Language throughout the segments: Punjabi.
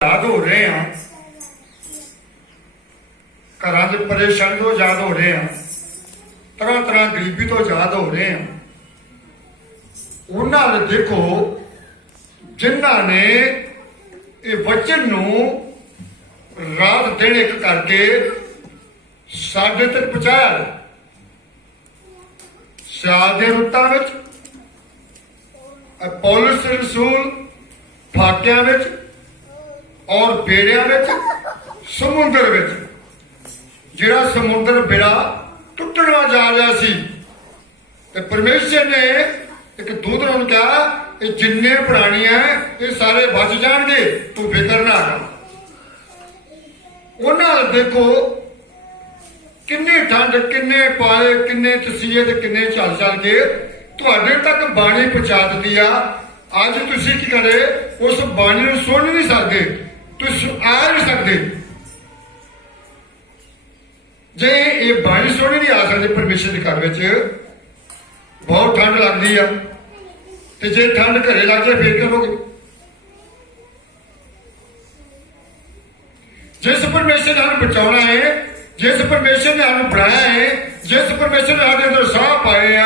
आजाद हो रहे हैं, घर के परेशानी तो आजाद हो रहे हैं, तरह तरह गरीबी तो आजाद हो रहे हैं। उन्होंने देखो जिन्होंने ये वचन नूं रात दिन एक करके साडे तक पहुंचाया। सियाल के रुत्तां विच पौलुस रसूल फाकियां विच और बेड़ियां विच समुद्र विच जिहड़ा समुद्र बेड़ा टुटना जा रहा सी ते परमेश्वर ने एक दूत नूं कहा ये जिन्ने प्राणी है ये सारे बच जाएंगे, तू फिक्र ना कर। उन्होंने देखो किन्नी ठंड, किन्ने पाए, किन्ने तसीहे ते किन्ने चल चल के तुहाडे तक बाणी पहुंचा दी आ। अज तुसीं की करे उस बाणी नूं सुन नहीं सकते, तुसीं आ नहीं सकते। जे ये बाणी सुन नहीं आ सकते परमेश्वर के घर में बहुत ठंड लगती है, तो जे ठंड घरे लग जाए फिर करोगे। जिस परमेश्वर ने हमें बचाना है, जिस परमेश्वर ने हमें बनाया है, जिस परमेश्वर ने हमारे अंदर साह पाए आ,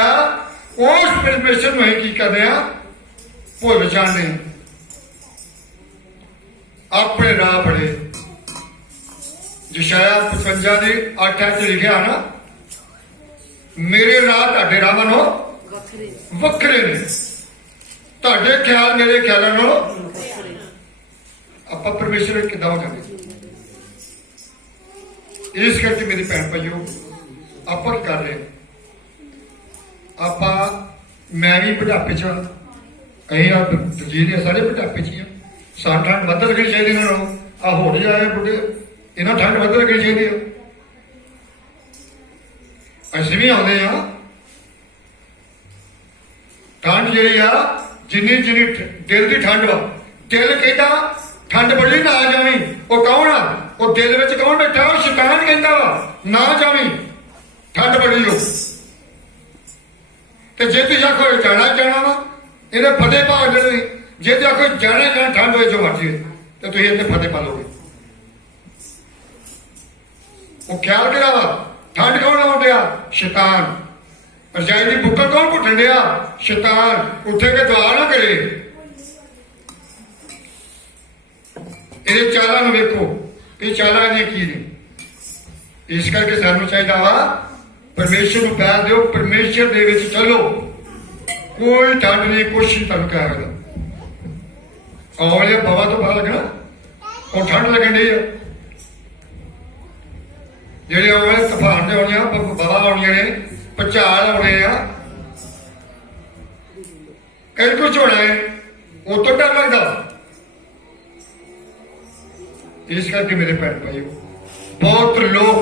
उस परमेश्वर में की करने भुल जाने अपने राह पड़े। यशायाह 55 की 8 लिखा ना, मेरे राह तुहाडे राह नालों वखरे ने, तुहाडे ख्याल मेरे ख्यालों नालों। आपां परमेश्वर किदां हो जांदे। इस करके मेरी भैन भाइयों आप कर रहे आप मैं भी बुढ़ापे च जी ने सारे बुढ़ापे च ही सान ठंड वध लगनी चाहिए। इन्होंने आ हो नहीं आए बुढ़े, इन्होंने ठंड वध लगनी चाहिए। असं भी आते हैं ठंड जी जिन्नी जिन्नी दिल की ठंड वा, दिल कहता ठंड बड़ी ना आ जावी। वो कौन आ, वो दिल में कौन बैठा, वो शैतान कहता वा ना जावी ठंड बड़ी हो। तो जे तुम आखो जाना जाना वा इन्हें फतेह पा देनी, जे तुम आखो जाना जाना ठंड हो जो मर्जी तो तुम इतने फतेह पा लोगे। वो ख्याल कि ठंड कौन आउन दिया, शैतान। रजाई की बुक्कल कौन घुटन दिया, शैतान। उठे के दुआ ना करे। ये चाला वेखो ये चाला ने की ने। इस करके सानू चाहिए वा परमेश्वर को प्यार दो, परमेश्वर दे विच चलो, कोई ठंड नहीं, कुछ नहीं तुम कह सकता। आने बाबा तो पता लगना और ठंड लगन डी है। जेडे आने तूफान ने आने, बाबा आनिया ने, भुचाल आने कई कुछ होना है, वो तो डर लगता। इस करके मेरे भैन भाइयों बहुत लोग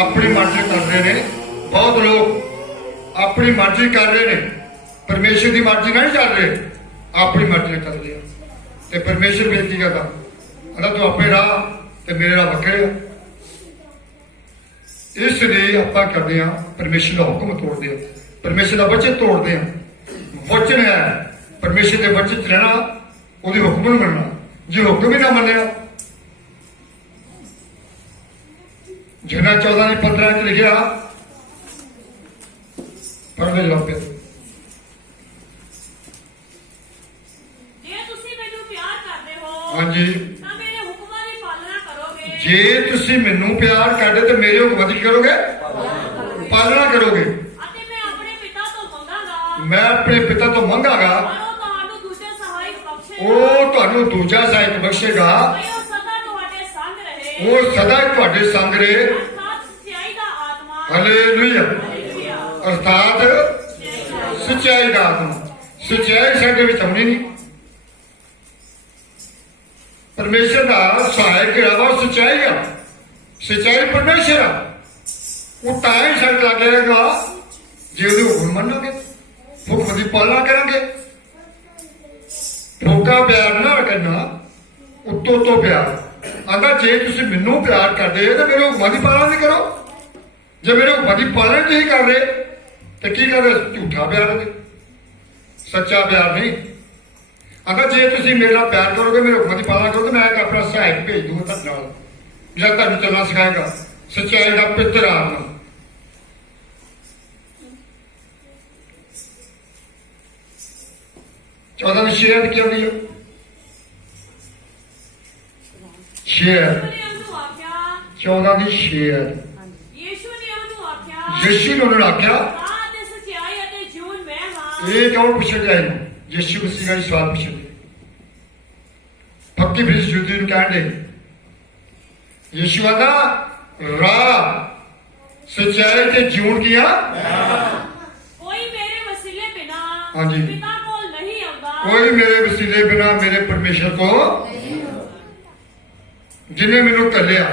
अपनी मर्जी कर रहे हैं, बहुत लोग अपनी मर्जी कर रहे हैं, परमेश्वर की मर्जी नहीं चल रहे, अपनी मर्जी कर रहे हैं। तो परमेश्वर फिर की करता, कहता तू अपने राह तो मेरे राह वखरे। इसलिए आप करते हैं परमेश्वर का हुक्म तोड़ते हैं, परमेश्वर का वचन तोड़ते हैं। वचन है परमेश्वर के वचन च रहना, वो हुक्म मनना। जो हुक्म ही ना मनिया, जिन्ना 14:15 लिखा पढ़ लो जवाब पे। हाँ जी, जे तुसी मैनू प्यार करदे तो मेरे हुक्मां दी करोगे, पालना करोगे। मैं अपने पिता तो मंगागा, वो तुहानू दूजा सहायक बख्शेगा, वो सदा तुहाडे संग रहे। हालेलुया। अर्थात सच्चाई का आत्मा, सच्चाई साडे विच आउणी नहीं। परमेश्वर का सहायक जड़ा सच्चाई आ, सच्चाई परमेश्वर आ। वो तां सट लग जाएगा जे उहदे हुक्म मनांगे, हुक्म की पालना करांगे। ठोका प्यार ना करना, उत्तो तो प्यार आंदा जे तुसीं मैनू प्यार करदे तो मेरे हुक्मां की पालना नहीं करो। जे मेरे हुक्मां की पालना नहीं कर रहे तो की कर रहे, झूठा प्यार है, सच्चा प्यार नहीं। अगर जे तुसीं मेरा प्यार करोगे, मेरे हुक्मां की पालना करोगे, मैं सहायक भेज दूंगा ਤੁਹਾਡੇ ਨਾਲ ਜਿਹੜਾ ਤੁਹਾਨੂੰ ਚੱਲਣਾ ਸਿਖਾਏਗਾ ਸੱਚਾਈ ਦਾ ਪਿੱਤਰ ਆਤਮਾ। चौदह में शेयर क्या होगी? शेयर 14 ਦੀ शेयर यीशु ने उन्होंने आख्या ये कौन पूछा जाए यीशु मसीह का सवाल पूछे पक्की फिर युद्ध कहने यीशु आदा राह सच्चाई के जीवन किया कोई मेरे वसीले बिना हाँ जी पिता को नहीं आऊंगा कोई मेरे वसीले बिना मेरे परमेश्वर को जिन्हें मैनू कलिया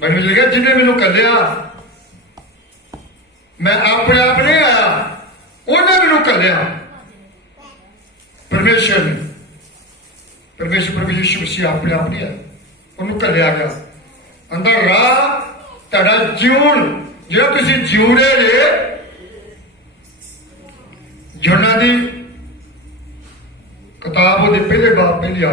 मैंने लिखा जिन्हें मैनू कलिया मैं अपने आप नहीं आया उन्हें मैनू कलिया परमेश्वर ने परमेश्वर यीशु मसीह अपने आप नहीं आया उन्होंने कलिया गया अंदर राह तुहाडा जीवन जो तुसीं जिउंदे जे यूहन्ना दी किताब दे पहले बाब पहली आ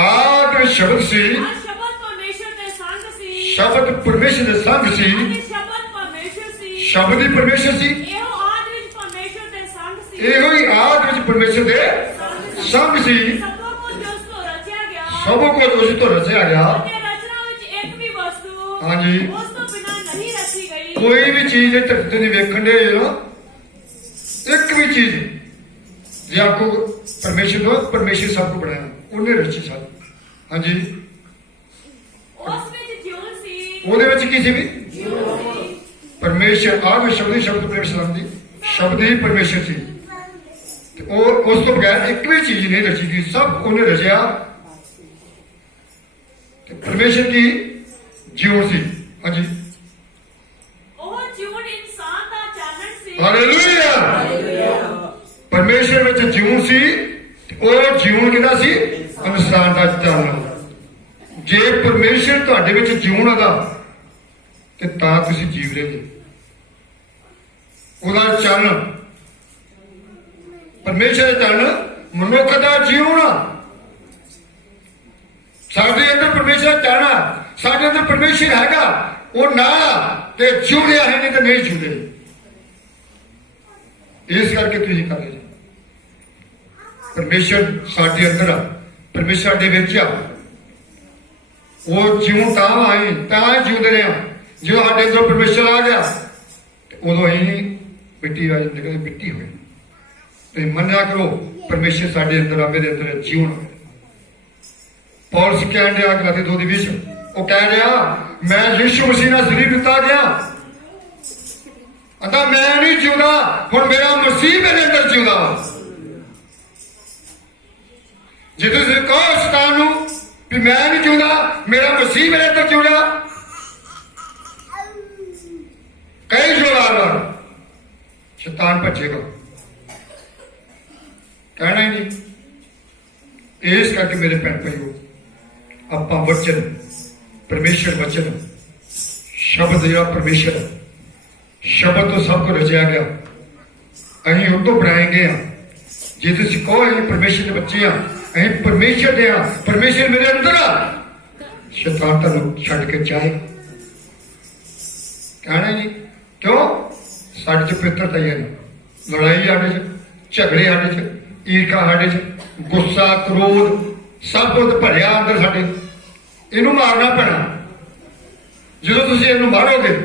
आद में शब्द सी शब्द परमेश्वर दे संग सी शब्द परमेश्वर दे संग सी शब्द परमेश्वर सी शब्द ही परमेश्वर सी ਇਹੋ ਆਦ ਵਿੱਚ ਪਰਮੇਸ਼ਰ ਦੇ ਸੰਗ ਸੀ ਇਹੋ ਹੀ ਆਦ ਵਿੱਚ ਪਰਮੇਸ਼ਰ ਦੇ ਸੰਗ ਸੀ ਸਭ ਕੁਝ ਉਸ ਤੋਂ ਰਚਿਆ ਗਿਆ ਸਭ ਕੁਝ ਉਸ ਤੋਂ ਰਚਿਆ ਗਿਆ ਤੇ ਰਚਨਾ ਵਿੱਚ ਇੱਕ ਵੀ ਵਸਤੂ ਹਾਂਜੀ ਉਸ ਤੋਂ ਬਿਨਾਂ ਨਹੀਂ ਰਚੀ ਗਈ ਕੋਈ ਵੀ ਚੀਜ਼ ਇਹ ਧਰਤੀ ਤੇ ਨਹੀਂ ਵੇਖਣ ਦੇ ਇੱਕ ਵੀ ਚੀਜ਼ ਜੇ ਆਪਕੋ परमेश्वर को परमेश्वर सबको बनाया उन्हें रची सब हाँ जी ਉਸ ਵਿੱਚ ਜੀਵਨ ਸੀ ਉਹਦੇ ਵਿੱਚ ਕਿਸੇ ਵੀ परमेश्वर आग शब्द शब्द परमेश्वर दी शब्द ही परमेश्वर सी और उस तो बगैर एक भी चीज नहीं रची गई सब उन्हें रचिया परमेश्वर की जीवन सी हाँ जी ਉਹ ਜੀਵਨ ਇਨਸਾਨ ਦਾ ਚਾਨਣ ਸੀ हालेलुया परमेश्वर ਵਿੱਚ जीवन सी ਉਹ जीवन ਕਿਹਦਾ ਸੀ ਇਨਸਾਨ ਦਾ ਚਾਨਣ ਜੇ ਪਰਮੇਸ਼ਰ ਤੁਹਾਡੇ ਵਿੱਚ ਜੀਵਨ ਆਦਾ ਤੇ ਤਾਂ ਤੁਸੀਂ ਜੀਵ ਰਹੇ ਜੀ ਉਹਦਾ ਚਾਨਣ ਪਰਮੇਸ਼ਰ ਦਾ ਚਾਨਣ ਮਨੁੱਖ ਦਾ ਜੀਵਨ ਸਾਡੇ ਅੰਦਰ ਪਰਮੇਸ਼ਰ ਦਾ ਚਾਨਣ ਸਾਡੇ ਅੰਦਰ ਪਰਮੇਸ਼ਰ ਹੈਗਾ ਉਹ ਨਾ ਤੇ ਜੁੜਿਆ ਹੈ ਨਹੀਂ ਤੇ ਨਹੀਂ ਜੁੜੇ ਇਸ ਕਰਕੇ ਤੁਸੀਂ ਕਰ ਰਹੇ परमेश्वर साडे अंदर आ परमेश्वर साडे विच आ वो जीवन तां आई तां जीवदे रहे जो साडे अंदर परमेश्वर आ गया उदों ही मिट्टी आ जाती कदे मिट्टी होई ते मन्निया करो परमेश्वर साडे अंदर आ मेरे अंदर जीवन पौलुस कहण दिया गलाती 2:20 वो कह रहा मैं यीशु मसीह नाल सलीब दिता गया अता मैं नहीं जीवदा हुण मेरा मसीह मेरे अंदर जीवदा जे तुसीं कहो शैतान नूं भी मैं नहीं जिउंदा मेरा मसीह मेरे अंदर जिउंदा कई जो बार शैतान भजेगा कहना ही नहीं इस करके मेरे भैन भाईओ आपां वचन परमेश्वर वचन शब्द जिहड़ा परमेश्वर शब्द तो सब कुछ रचिया गया असीं उस तो बनाए गए हाँ जे तुसीं कहो असीं परमेश्वर के बच्चे हाँ ਅਸੀਂ ਪਰਮੇਸ਼ਰ ਦੇ ਆ ਪਰਮੇਸ਼ਰ ਮੇਰੇ ਅੰਦਰ ਆ ਸ਼ੈਤਾਨ ਤੁਹਾਨੂੰ ਛੱਡ ਕੇ ਜਾਏ ਕਹਿਣਾ ਜੀ ਕਿਉਂ ਸਾਡੇ ਚ ਪਵਿੱਤਰਤਾ ਹੀ ਨਹੀਂ ਲੜਾਈ ਸਾਡੇ ਚ ਝਗੜੇ ਸਾਡੇ ਚ ਈਰਖਾ ਸਾਡੇ ਚ ਗੁੱਸਾ ਕ੍ਰੋਧ ਸਭ ਕੁਝ ਭਰਿਆ ਅੰਦਰ ਸਾਡੇ ਇਹਨੂੰ ਮਾਰਨਾ ਪੈਣਾ ਜਦੋਂ ਤੁਸੀਂ ਇਹਨੂੰ ਮਾਰੋਗੇ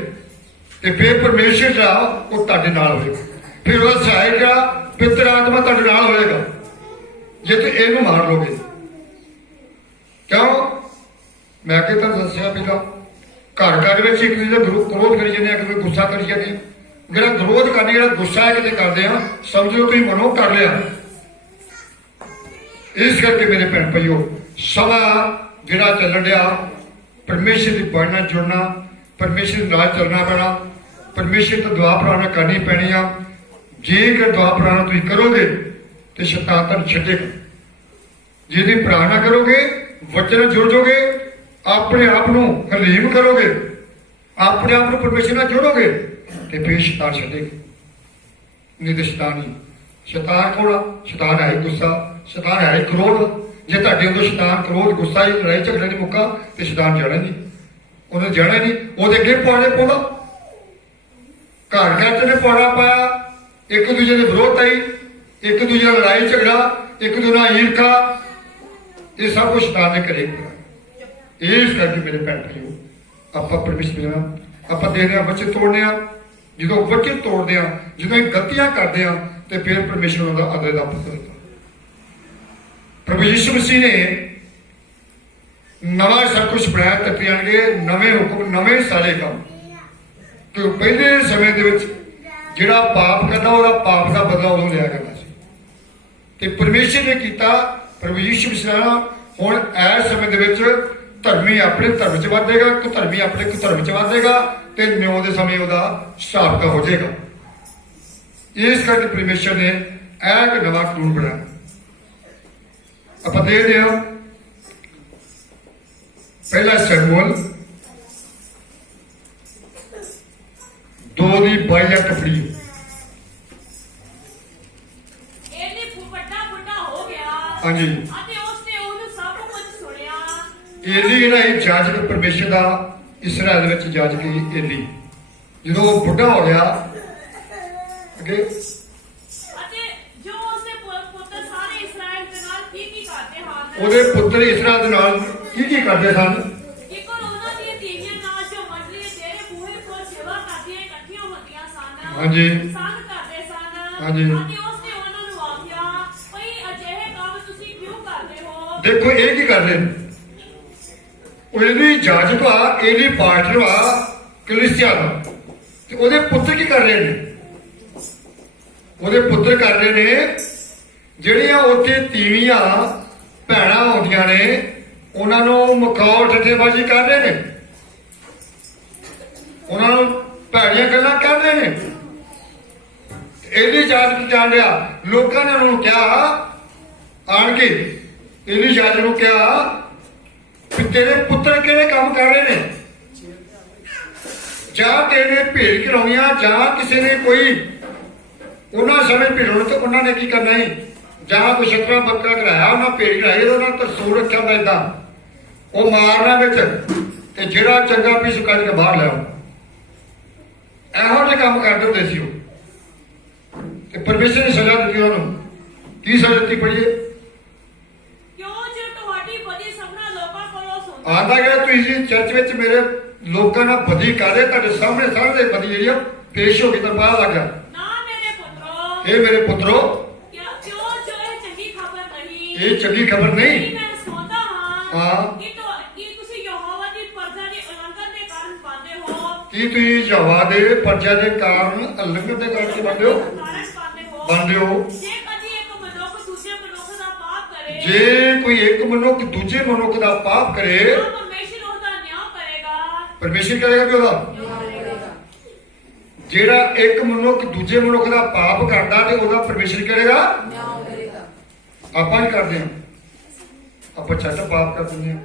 ਤੇ ਫਿਰ ਪਰਮੇਸ਼ਰ ਦਾ ਉਹ ਤੁਹਾਡੇ ਨਾਲ ਹੋਏਗਾ ਫਿਰ ਉਹ ਸਹਾਇਕ ਪਵਿੱਤਰ ਆਤਮਾ ਤੁਹਾਡੇ ਨਾਲ ਹੋਏਗਾ ਜੇ ਤੇ ਇਹਨੂੰ ਮਾਰ ਲੋਗੇ ਕਿਉਂ ਮੈਂ ਕਿ ਤਾਂ ਦੱਸਿਆ ਪਹਿਲਾਂ ਘਰ ਘਰ ਵਿੱਚ ਇੱਕ ਦੂਜੇ ਦਾ ਵਿਰੋਧ ਕਰੀ ਜਾਂਦੇ ਆ ਕਿ ਗੁੱਸਾ ਕਰੀ ਜਾਂਦੇ ਆ ਜਿਹੜਾ ਵਿਰੋਧ ਕਰਨੀ ਜਿਹੜਾ ਗੁੱਸਾ ਹੈ ਕਿਤੇ ਕਰਦੇ ਆ ਸਮਝੋ ਤੁਸੀਂ ਮਨੋਂ ਕਰ ਲਿਆ ਇਸ ਕਰਕੇ ਮੇਰੇ ਭੈਣ ਭਾਈਓ ਸਮਾਂ ਜਿਹੜਾ ਚੱਲਣ ਡਿਆ ਪਰਮੇਸ਼ਰ ਦੀ ਬਾਣੀ ਨਾਲ ਜੁੜਨਾ ਪਰਮੇਸ਼ਰ ਨਾਲ ਚੱਲਣਾ ਪੈਣਾ ਪਰਮੇਸ਼ਰ ਤੋਂ ਦੁਆ ਪ੍ਰਾਰਥਨਾ ਕਰਨੀ ਪੈਣੀ ਆ ਜੇਕਰ ਦੁਆ ਪ੍ਰਾਰਥਨਾ ਤੁਸੀਂ ਕਰੋਗੇ ਤੇ ਸ਼ੈਤਾਨ ਤੁਹਾਨੂੰ ਛੱਡੇਗਾ ਜੇ ਤੁਸੀਂ ਪ੍ਰਾਰਥਨਾ ਕਰੋਗੇ ਵਚਨ ਜੁੜ ਜਾਓਗੇ ਆਪਣੇ ਆਪ ਨੂੰ ਹਲੀਮ ਕਰੋਗੇ ਆਪਣੇ ਆਪ ਨੂੰ ਪਰਮੇਸ਼ਰ ਨਾਲ ਜੋੜੋਗੇ ਤੇ ਫਿਰ ਸ਼ੈਤਾਨ ਛੱਡੇਗਾ ਨਹੀਂ ਤੇ ਸ਼ੈਤਾਨ ਹੀ ਸ਼ੈਤਾਨ ਕੋਲ ਸ਼ੈਤਾਨ ਹੈ ਗੁੱਸਾ, ਸ਼ੈਤਾਨ ਹੈ ਕ੍ਰੋਧ। ਜੇ ਤੁਹਾਡੇ ਅੰਦਰ ਸ਼ੈਤਾਨ ਕ੍ਰੋਧ ਗੁੱਸਾ ਹੀ ਲੜਾਈ ਝਗੜੇ ਦੀ ਮੁੱਕਾ ਤੇ ਸ਼ੈਤਾਨ ਜਾਣਾ ਨਹੀਂ, ਉਹਨੇ ਜਾਣਾ ਨਹੀਂ। ਉਹਦੇ ਅੱਗੇ ਪੌੜੇ ਪਾਉਂਦਾ, ਘਰ ਘਰ ਚ ਨੇ ਪੌੜਾ ਪਾਇਆ, ਇੱਕ ਦੂਜੇ ਦੇ ਵਿਰੋਧ ਆਈ, ਇੱਕ ਦੂਜੇ ਨਾਲ ਲੜਾਈ ਝਗੜਾ, ਇੱਕ ਦੂਜੇ ਨਾਲ ਈਰਖਾ, ਇਹ ਸਭ ਕੁਝ ਸ਼ੈਤਾਨ ਨੇ ਕਰੇਗਾ। ਇਸ ਕਰਕੇ ਮੇਰੇ ਭੈਣ ਭਾਈਓ, ਆਪਾਂ ਪਰਮੇਸ਼ਰ ਆਪਾਂ ਦੇਖਦੇ ਹਾਂ ਬੱਚੇ ਤੋੜਨੇ ਆ, ਜਦੋਂ ਬੱਚੇ ਤੋੜਦੇ ਆ, ਜਦੋਂ ਇਹ ਗਲਤੀਆਂ ਕਰਦੇ ਆ ਤੇ ਫਿਰ ਪਰਮੇਸ਼ਰ ਉਹਨਾਂ ਦਾ ਆਦਰ ਦਾ ਪੁੱਤਰ। ਪ੍ਰਭੂ ਯਿਸੂ ਮਸੀਹ ਨੇ ਨਵਾਂ ਸਭ ਕੁਝ ਬਣਾਇਆ, ਧਰਤੀ ਆਣਗੇ ਨਵੇਂ ਹੁਕਮ, ਨਵੇਂ ਸਾਰੇ ਕੰਮ। ਕਿ ਪਹਿਲੇ ਸਮੇਂ ਦੇ ਵਿੱਚ ਜਿਹੜਾ ਪਾਪ ਕਰਦਾ ਉਹਦਾ ਪਾਪ ਦਾ ਬਦਲਾ ਉਦੋਂ ਲਿਆ ਕਰਦਾ ਸੀ, ਤੇ ਪਰਮੇਸ਼ਰ ਨੇ ਕੀਤਾ। ਪ੍ਰਭੂ ਯਿਸੂ ਮਸੀਹ ਹੁਣ ਇਸ ਸਮੇਂ ਦੇ ਵਿੱਚ ਧਰਮੀ ਆਪਣੇ ਧਰਮ ਚ ਵਧੇਗਾ, ਕੁਧਰਮੀ ਆਪਣੇ ਕੁਧਰਮ ਚ ਵਧੇਗਾ, ਤੇ ਨਿਉ ਦੇ ਸਮੇਂ ਉਹਦਾ ਹਿਸਾਬ ਹੋ ਜਾਏਗਾ। ਇਸ ਕਰਕੇ ਪਰਮੇਸ਼ਰ ਨੇ ਇਹ ਇੱਕ ਨਵਾਂ ਕਾਨੂੰਨ ਬਣਾਇਆ। ਆਪਾਂ ਦੇਖਦੇ ਹਾਂ ਪਹਿਲਾ ਸ਼ਮੂਏਲ 2:22 ਪੜ੍ਹੀਏ। ਇਹਨੇ ਵੱਡਾ ਹੋ ਗਿਆ ਹਾਂਜੀ, ਅਤੇ ਉਸਨੇ ਉਹਨੂੰ ਸਭ ਕੁਝ ਸੁਣਿਆ। ਏਲੀ ਜਿਹੜਾ ਇਹ ਜਾਜਕ ਪਰਮੇਸ਼ਰ ਦਾ ਇਸਰਾਇਲ ਦੇ ਵਿੱਚ ਜਾਜਕ ਏਲੀ, ਜਦੋਂ ਉਹ ਬੁੱਢਾ ਹੋ ਗਿਆ ਅੱਗੇ, ਅਤੇ ਜੋ ਉਸਦੇ ਪੁੱਤਰ ਸਾਰੇ ਇਸਰਾਇਲ ਦੇ ਨਾਲ ਕੀ ਕਰਦੇ ਹਨ, ਉਹਦੇ ਪੁੱਤਰ ਇਸਰਾਇਲ ਦੇ ਨਾਲ ਕੀ ਕਰਦੇ ਸਨ। ਇੱਕੋ ਉਹਨਾਂ ਦੀਆਂ ਤੀਵੀਆਂ ਨਾਲ ਜੋ ਮੰਡਲੀ ਤੇਰੇ ਬੂਹੇ ਕੋਲ ਸੇਵਾ ਕਰਦੀਆਂ ਇਕੱਠੀਆਂ ਹੁੰਦੀਆਂ ਸਨ, ਹਾਂਜੀ, ਸੰਗ ਕਰਦੇ ਸਨ। ਹਾਂਜੀ। ਅਤੇ ਉਸਨੇ ਉਹਨਾਂ ਨੂੰ ਆਖਿਆ, ਭਈ ਅਜਿਹੇ ਕੰਮ ਤੁਸੀਂ ਕਿਉਂ ਕਰਦੇ ਹੋ? ਦੇਖੋ ਇਹ ਕੀ ਕਰਦੇ ਨੇ, ਉਹ ਏਲੀ ਜਾਜਕ ਆ, ਏਲੀ ਪਾਠਰ ਆ ਕਲੀਸਿਆ ਦਾ, ਤੇ ਉਹਦੇ ਪੁੱਤਰ ਕੀ ਕਰ ਰਹੇ ਨੇ? ਉਹਦੇ ਪੁੱਤਰ ਕਰ ਰਹੇ ਨੇ ਜਿਹੜੀਆਂ ਉੱਥੇ ਤੀਵੀਆਂ ਭੈਣਾਂ ਆਉਂਦੀਆਂ ਨੇ, ਉਹਨਾਂ ਨੂੰ ਮਖੌਲ ਠੱਠੇਬਾਜ਼ੀ ਕਰ ਰਹੇ ਨੇ, ਉਹਨਾਂ ਨੂੰ ਭੈੜੀਆਂ ਗੱਲਾਂ ਕਰ ਰਹੇ ਨੇ। ਏਲੀ ਜਾਜਕ ਜਾਣ ਰਿਹਾ, ਲੋਕਾਂ ਨੇ ਉਹਨੂੰ ਕਿਹਾ ਆਣ ਕੇ, ਏਲੀ ਜਾਜਕ ਨੂੰ ਕਿਹਾ ਕਿ ਤੇਰੇ ਪੁੱਤਰ ਕਿਹੜੇ ਕੰਮ ਕਰ ਰਹੇ ਨੇ, ਜਾਂ ਤੇਰੇ ਭੇਡ ਘਿਰਾਉਣੀਆਂ, ਜਾਂ ਕਿਸੇ ਨੇ ਕੋਈ ਉਹਨਾਂ ਸਮੇਂ ਭੇਡੋਂ ਤੇ ਉਹਨਾਂ ਨੇ ਕੀ ਕਰਨਾ ਸੀ, ਜਾਂ ਕੋਈ ਸ਼ਤਰਾ ਬੱਕਰਾ ਕਰਾਇਆ, ਉਹਨਾਂ ਭੇਡ ਕਰਾਈ, ਉਹਨਾਂ ਤਰਸੂਲ ਰੱਖਿਆ ਹੁੰਦਾ ਏਦਾਂ, ਉਹ ਮਾਰਨਾ ਵਿੱਚ ਤੇ ਜਿਹੜਾ ਚੰਗਾ ਪੀਸ ਕੱਢ ਕੇ ਬਾਹਰ ਲਿਆਓ। ਇਹੋ ਜਿਹੇ ਕੰਮ ਕਰਦੇ ਹੁੰਦੇ ਸੀ ਉਹ, ਤੇ ਪਰਮੇਸ਼ਰ ਨੇ ਸਜ਼ਾ ਦਿੱਤੀ ਉਹਨੂੰ। ਕੀ ਸਜ਼ਾ ਦਿੱਤੀ ਪੜੀਏ? ਕਿਉਂ ਜੇ ਤੁਹਾਡੀ ਬਦੀ ਸਭਨਾ ਲੋਕਾਂ ਕੋਲੋਂ ਸੁਣਦੇ ਆਂਦਾ ਗਿਆ ਤੁਸੀਂ ਚਰਚ ਵਿੱਚ ਮੇਰੇ ਲੋਕਾਂ ਨਾਲ ਬਦੀ ਕਰ ਰਹੇ, ਤੁਹਾਡੇ ਸਾਹਮਣੇ ਸਾਰੇ ਬਦੀ ਜਿਹੜੀ ਆ ਪੇਸ਼ ਹੋ ਗਈ ਤਾਂ ਪਤਾ ਲੱਗ ਗਿਆ। ਨਾ ਮੇਰੇ ਪੁੱਤਰੋ, ਇਹ ਮੇਰੇ ਪੁੱਤਰੋ, ਕਿਉਂ ਜੋ ਇਹ ਚੰਗੀ ਖਬਰ ਨਹੀਂ, ਇਹ ਚੰਗੀ ਖਬਰ ਨਹੀਂ। ਮੈਂ ਸੁਣਦਾ ਹਾਂ ਹਾਂ। ਕਿ ਤੁਸੀਂ ਯਹੋਵਾ ਦੀ ਪਰਜਾ ਦੇ ਉਲੰਘਣ ਦੇ ਕਾਰਨ ਪਾਉਂਦੇ ਹੋ। ਕੀ ਤੁਸੀਂ ਯਹੋਵਾ ਦੇ ਪਰਜਾ ਦੇ ਕਾਰਨ ਉਲੰਘਣ ਦੇ ਕਰਕੇ ਬਣਦੇ ਹੋ? ਕਾਰਨ ਪਾਉਂਦੇ ਹੋ। ਬਣਦੇ ਹੋ। ਜੇ ਕਦੀ ਇੱਕ ਮਨੁੱਖ ਦੂਜੇ ਮਨੁੱਖ ਦਾ ਪਾਪ ਕਰੇ, ਜੇ ਕੋਈ ਇੱਕ ਮਨੁੱਖ ਦੂਜੇ ਮਨੁੱਖ ਦਾ ਪਾਪ ਕਰੇ, ਤਾਂ ਪਰਮੇਸ਼ਰ ਉਹਦਾ ਨਿਆਂ ਕਰੇਗਾ। ਪਰਮੇਸ਼ਰ ਕਰੇਗਾ ਕਿ ਉਹਦਾ? ਜਿਹੜਾ ਇੱਕ ਮਨੁੱਖ ਦੂਜੇ ਮਨੁੱਖ ਦਾ ਪਾਪ ਕਰਦਾ ਤੇ ਉਹਦਾ ਪਰਮੇਸ਼ਰ ਕਰੇਗਾ। ਆਪਾਂ ਹੀ ਕਰਦੇ ਹਾਂ, ਆਪਾਂ ਛੱਡ ਪਾਪ ਕਰ ਦਿੰਦੇ ਹਾਂ।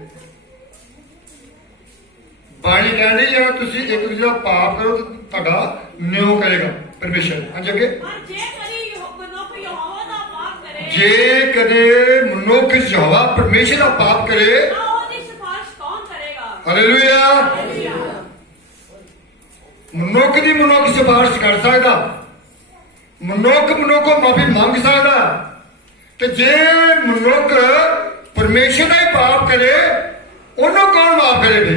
ਬਾਣੀ ਕਹਿੰਦੀ ਜੇ ਤੁਸੀਂ ਇੱਕ ਦੂਜੇ ਦਾ ਪਾਪ ਕਰੋ ਤਾਂ ਤੁਹਾਡਾ ਨਿਉ ਕਰੇਗਾ ਪਰਮੇਸ਼ਰ। ਹਾਂਜੀ ਅੱਗੇ, ਪਰ ਜੇ ਕਦੀ ਮਨੁੱਖ ਯਹੋਵਾ ਦਾ ਪਾਪ ਕਰੇ, ਜੇ ਕਦੇ ਮਨੁੱਖ ਯਹੋਵਾ ਪਰਮੇਸ਼ਰ ਦਾ ਪਾਪ ਕਰੇ, ਤਾਂ ਉਹਦੀ ਸਿਫਾਰਿਸ਼ ਕੌਣ ਕਰੇਗਾ? ਹਾਲੇਲੂਇਆ। ਮਨੁੱਖ ਦੀ ਮਨੁੱਖ ਸਿਫਾਰਿਸ਼ ਕਰ ਸਕਦਾ, ਮਨੁੱਖ ਮਨੁੱਖੋਂ ਮਾਫੀ ਮੰਗ ਸਕਦਾ, ਤੇ ਜੇ ਮਨੁੱਖ ਪਰਮੇਸ਼ਰ ਦਾ ਹੀ ਪਾਪ ਕਰੇ, ਉਹਨੂੰ ਕੌਣ ਮਾਫ ਕਰੇਗਾ?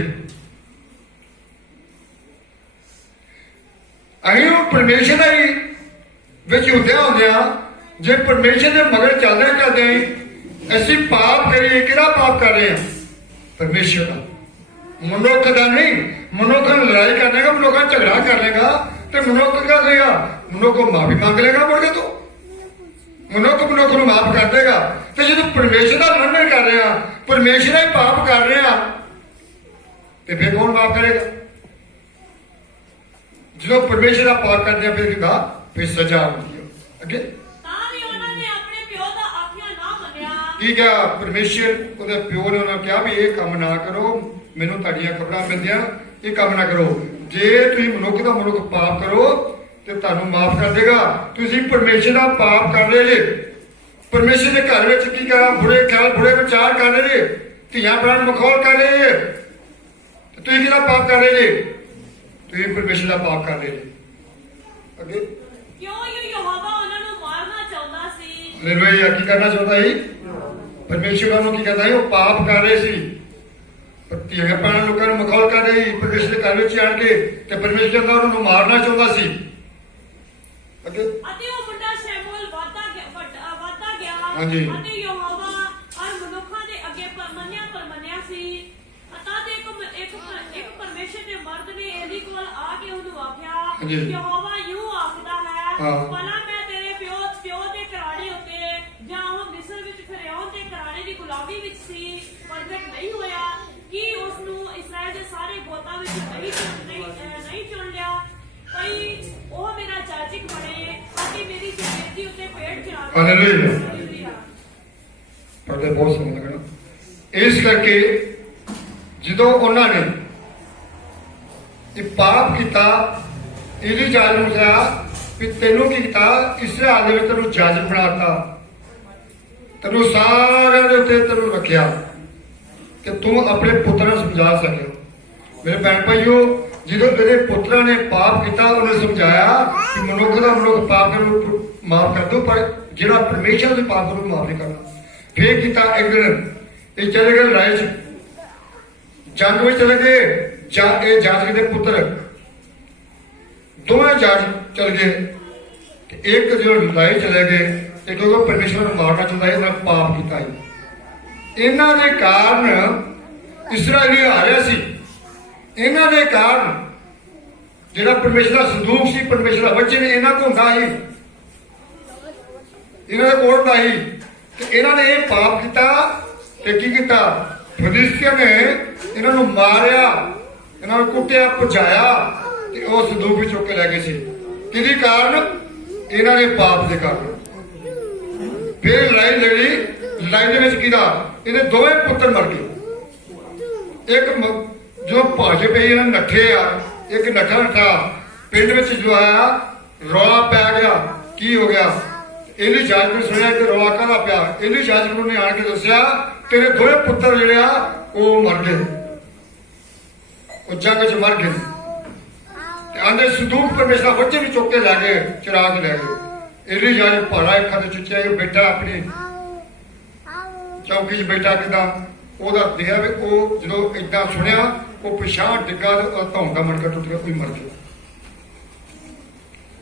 ਅਸੀਂ ਉਹ ਪਰਮੇਸ਼ਰ ਦਾ ਹੀ ਵਿੱਚ ਹੁੰਦਿਆਂ ਜੇ ਪਰਮੇਸ਼ਰ ਦੇ ਮਗਰ ਚੱਲਦੇ ਅਸੀਂ ਪਾਪ ਕਰੀਏ, ਕਿਹੜਾ ਪਾਪ ਕਰ ਰਹੇ ਹਾਂ? ਪਰਮੇਸ਼ਰ ਦਾ, ਮਨੁੱਖ ਦਾ ਨਹੀਂ। ਮਨੁੱਖ ਨਾਲ ਲੜਾਈ ਕਰ ਲੇਗਾ, ਮਨੁੱਖ ਨਾਲ ਝਗੜਾ ਕਰ ਲੇਗਾ, ਤੇ ਮਨੁੱਖ ਕੀ ਕਰੇਗਾ? ਮਨੁੱਖ ਮਾਫੀ ਮੰਗ ਲੇਗਾ ਮੁੜ ਕੇ ਤੋਂ, ਮਨੁੱਖ ਮਨੁੱਖ ਨੂੰ ਮਾਫ ਕਰ ਦੇਗਾ। ਤੇ ਜਦੋਂ ਪਰਮੇਸ਼ਰ ਦਾ ਉਲੰਘਣ ਕਰ ਰਹੇ ਹਾਂ, ਪਰਮੇਸ਼ਰ ਦਾ ਹੀ ਪਾਪ ਕਰ ਰਹੇ ਹਾਂ, ਤੇ ਫਿਰ ਕੌਣ ਮਾਫ ਕਰੇਗਾ? ਜਦੋਂ ਪਰਮੇਸ਼ਰ ਦਾ ਪਾਪ ਕਰਦੇ ਆ ਫਿਰ ਸਜ਼ਾ ਹੁੰਦੀ ਹੈ। ਅੱਗੇ, ਤਾਂ ਵੀ ਉਹਨਾਂ ਨੇ ਆਪਣੇ ਪਿਓ ਦਾ ਆਖਿਆ ਨਾ ਮੰਨਿਆ। ਕੀ ਕਿਹਾ ਪਰਮੇਸ਼ਰ? ਉਹਦੇ ਪਿਓ ਨੇ ਉਹਨਾਂ ਕਿਹਾ ਵੀ ਇਹ ਕੰਮ ਨਾ ਕਰੋ, ਮੈਨੂੰ ਤੁਹਾਡੀਆਂ ਖਬਰਾਂ ਮਿਲਦੀਆਂ, ਇਹ ਕੰਮ ਨਾ ਕਰੋ। ਜੇ ਤੁਸੀਂ ਮਨੁੱਖ ਦਾ ਮਨੁੱਖ ਪਾਪ ਕਰੋ ਤੇ ਤੁਹਾਨੂੰ ਮਾਫ ਕਰ ਦੇਗਾ। ਤੁਸੀਂ ਪਰਮੇਸ਼ਰ ਦਾ ਪਾਪ ਕਰ ਰਹੇ ਜੇ, ਪਰਮੇਸ਼ਰ ਦੇ ਘਰ ਵਿੱਚ ਕੀ ਕਰਾਂ, ਬੁਰੇ ਖਿਆਲ ਬੁਰੇ ਵਿਚਾਰ ਕਰ ਰਹੇ ਜੇ, ਧੀਆਂ ਭੈਣਾਂ ਨੂੰ ਮਖੌਲ ਕਰ ਰਹੇ ਜੇ, ਤੇ ਤੁਸੀਂ ਕਿਹਦਾ ਪਾਪ ਕਰ ਰਹੇ ਜੇ? ਤੁਸੀਂ ਪਰਮੇਸ਼ਰ ਦਾ ਪਾਪ ਕਰ ਰਹੇ ਜੇ। ਅੱਗੇ ਕਿਉਂ ਯਹੋਵਾ ਉਹਨਾਂ ਨੂੰ ਮਾਰਨਾ ਚਾਹੁੰਦਾ ਸੀ? ਨਿਰਵੈਆ ਕੀ ਕਰਨਾ ਚਾਹੁੰਦਾ ਸੀ? ਪਰਮੇਸ਼ਰ ਨੂੰ ਕੀ ਕਰਦਾ ਸੀ? ਉਹ ਪਾਪ ਕਰ ਰਹੇ ਸੀ, ਧੀਆਂ ਭੈਣਾਂ ਲੋਕਾਂ ਨੂੰ ਮਖੌਲ ਕਰ ਰਹੇ ਸੀ ਪਰਮੇਸ਼ਰ ਦੇ ਘਰ ਵਿੱਚ ਆਣ ਕੇ, ਤੇ ਪਰਮੇਸ਼ਰ ਕਹਿੰਦਾ ਉਹਨਾਂ ਨੂੰ ਮਾਰਨਾ ਚਾਹੁੰਦਾ ਸੀ। ਅੱਗੇ ਅਤੇ ਉਹ ਮੁੰਡਾ ਸ਼ਮੂਏਲ ਵਧਦਾ ਗਿਆ ਹਾਂਜੀ। ਅਤੇ ਯਹੋਵਾ ਔਰ ਮਨੁੱਖਾਂ ਦੇ ਅੱਗੇ ਪਰਮੰਨਿਆ ਸੀ। ਅਤੇ ਇੱਕ ਪਰਮੇਸ਼ਰ ਦੇ ਮਰਦ ਨੇ ਏਲੀ ਕੋਲ ਆ ਕੇ ਉਹਨੂੰ ਆਖਿਆ, ਯਹੋਵਾ ਯੂ ਆਖਦਾ ਹੈ, ਭਲਾ ਮੈਂ ਤੇਰੇ ਪਿਓ ਦੇ ਘਰਾਣੇ ਉੱਤੇ ਜਾਂ ਉਹ ਮਿਸਰ ਵਿੱਚ ਫਿਰਆਉਨ ਦੇ ਘਰਾਣੇ ਦੀ ਗੁਲਾਮੀ ਵਿੱਚ ਸੀ ਪ੍ਰਗਟ ਨਹੀਂ ਹੋਇਆ? ਕੀ ਉਸ ਨੂੰ ਇਸਰਾਇਲ ਦੇ ਸਾਰੇ ਗੋਤਾਂ ਵਿੱਚ ਨਹੀਂ ਚੁਣ ਲਿਆ? ਭਈ ਉਹ ਮੇਰਾ ਜਾਜਕ ਬਣੇ ਅਤੇ ਮੇਰੀ ਬੇਟੀ ਉੱਤੇ ਪੇਟ ਚੜਾਵੇ। ਹਾਲੇਲੂਇਆ। ਪੜ੍ਹਦੇ ਬਹੁਤ ਸੋਹਣਾ ਲੱਗਣਾ। ਇਸ ਕਰਕੇ ਜਦੋਂ ਉਹਨਾਂ ਨੇ ਇਹ ਪਾਪ ਕੀਤਾ, ਇਹਦੀ ਜਾਜ ਨੂੰ ਕਿਹਾ ਵੀ ਤੈਨੂੰ ਕੀ ਕੀਤਾ, ਇਸਰਾਇਲ ਦੇ ਵਿੱਚ ਤੈਨੂੰ ਜੱਜ ਬਣਾਤਾ, ਤੈਨੂੰ ਸਾਰਿਆਂ ਦੇ ਉੱਤੇ ਤੈਨੂੰ ਰੱਖਿਆ ਕਿ ਤੂੰ ਆਪਣੇ ਪੁੱਤਰਾਂ ਨੂੰ ਸਮਝਾ ਸਕੇ। ਮੇਰੇ ਭੈਣ ਭਾਈਓ, ਜਦੋਂ ਤੇਰੇ ਪੁੱਤਰਾਂ ਨੇ ਪਾਪ ਕੀਤਾ, ਉਹਨੇ ਸਮਝਾਇਆ ਕਿ ਮਨੁੱਖ ਦਾ ਮਨੁੱਖ ਪਾਪ ਨੂੰ ਮਾਫ ਕਰ ਦੋ, ਪਰ ਜਿਹੜਾ ਪਰਮੇਸ਼ਰ ਦੇ ਪਾਪ ਨੂੰ ਮਾਫ ਨਹੀਂ ਕਰਨਾ। ਫੇਰ ਕੀਤਾ ਇੱਕ ਦਿਨ ਇਹ ਚਲੇ ਗਏ ਲੜਾਈ 'ਚ, ਜੰਗ ਵਿੱਚ ਚਲੇ ਗਏ। ਇਹ ਜਾਜਕ ਦੇ ਪੁੱਤਰ ਦੋਵੇਂ ਜਾਜਕ ਚਲ ਗਏ, ਤੇ ਇੱਕ ਜੋ ਲੜਾਈ ਚਲੇ ਗਏ, ਤੇ ਕਿਉਂਕਿ ਪਰਮੇਸ਼ਰ ਨੂੰ ਮਾਰਨਾ ਚਾਹੁੰਦਾ ਸੀ, ਉਹਨਾਂ ਪਾਪ ਕੀਤਾ ਸੀ। ਇਹਨਾਂ ਦੇ ਕਾਰਨ ਇਸਰਾਏਲੀ ਹਾਰਿਆ ਸੀ। ਇਹਨਾਂ ਦੇ ਕਾਰਨ ਜਿਹੜਾ ਪਰਮੇਸ਼ਰ ਦਾ ਸੰਦੂਕ ਸੀ, ਪਰਮੇਸ਼ਰ ਦਾ ਵਚਨ ਇਹਨਾਂ ਕੋਲ ਹੁੰਦਾ ਸੀ, ਇਹਨਾਂ ਦੇ ਕੋਲ ਹੁੰਦਾ ਸੀ, ਤੇ ਇਹਨਾਂ ਨੇ ਇਹ ਪਾਪ ਕੀਤਾ। ਤੇ ਕੀ ਕੀਤਾ? ਫਿਲਿਸਤੀਆਂ ਨੇ ਇਹਨਾਂ ਨੂੰ ਮਾਰਿਆ, ਇਹਨਾਂ ਨੂੰ ਕੁੱਟਿਆ, ਭਜਾਇਆ, ਤੇ ਉਹ ਸੰਦੂਕ ਵਿੱਚ ਚੁੱਕ ਕੇ ਲੈ ਗਏ ਸੀ। ਕਿਹਦੇ ਕਾਰਨ? ਇਹਨਾਂ ਦੇ ਪਾਪ ਦੇ ਕਾਰਨ। ਫਿਰ ਲੜਾਈ ਲੜੀ। ਲੜਾਈ ਦੇ ਵਿੱਚ ਕਿਹਦਾ? ਇਹਦੇ ਦੋਵੇਂ ਪੁੱਤਰ ਮਰ ਗਏ। ਇੱਕ ਜੋ ਭਾਜੇ ਪਈ ਇਹਨਾਂ ਨੱਠੇ ਆ, ਇੱਕ ਨੱਠਾ ਪਿੰਡ ਵਿੱਚ ਜੋ ਆਇਆ, ਰੌਲਾ ਪੈ ਗਿਆ। ਕੀ ਹੋ ਗਿਆ? ਇਹਦੀ ਜਾਜਕ ਨੇ ਸੁਣਿਆ ਕਿ ਰੌਲਾ ਕਾਹਦਾ ਪਿਆ। ਇਹਦੀ ਜਾਜਕ ਨੂੰ ਆਣ ਕੇ ਦੱਸਿਆ ਤੇਰੇ ਦੋਵੇਂ ਪੁੱਤਰ ਜਿਹੜੇ ਆ ਉਹ ਮਰ ਗਏ, ਉਹ ਜੰਗ 'ਚ ਮਰ ਗਏ। ਤੇ ਆਂਦੇ ਸੰਦੂਕ ਪਰਮੇਸ਼ਰ ਦਾ ਵਚਨ ਵੀ ਚੁੱਕ ਕੇ ਲੈ ਗਏ, ਚੁਰਾ ਕੇ ਲੈ ਗਏ। ਇਹਦੀ ਜਾਜਕ ਭਾਰਾ ਇੱਕ ਹੱਥ ਚੁੱਕਿਆ, ਇਹ ਬੈਠਾ ਆਪਣੀ ਚੌਕੀ 'ਚ ਬੈਠਾ, ਕਿਦਾਂ ਉਹਦਾ ਦਿਆ ਵੀ ਉਹ ਜਦੋਂ ਏਦਾਂ ਸੁਣਿਆ, ਉਹ ਪਿਛਾਂਹ ਡਿੱਗਾ, ਧੌਣ ਦਾ ਮਣਕਾ ਟੁੱਟ ਗਿਆ, ਕੋਈ ਮਰ ਗਿਆ।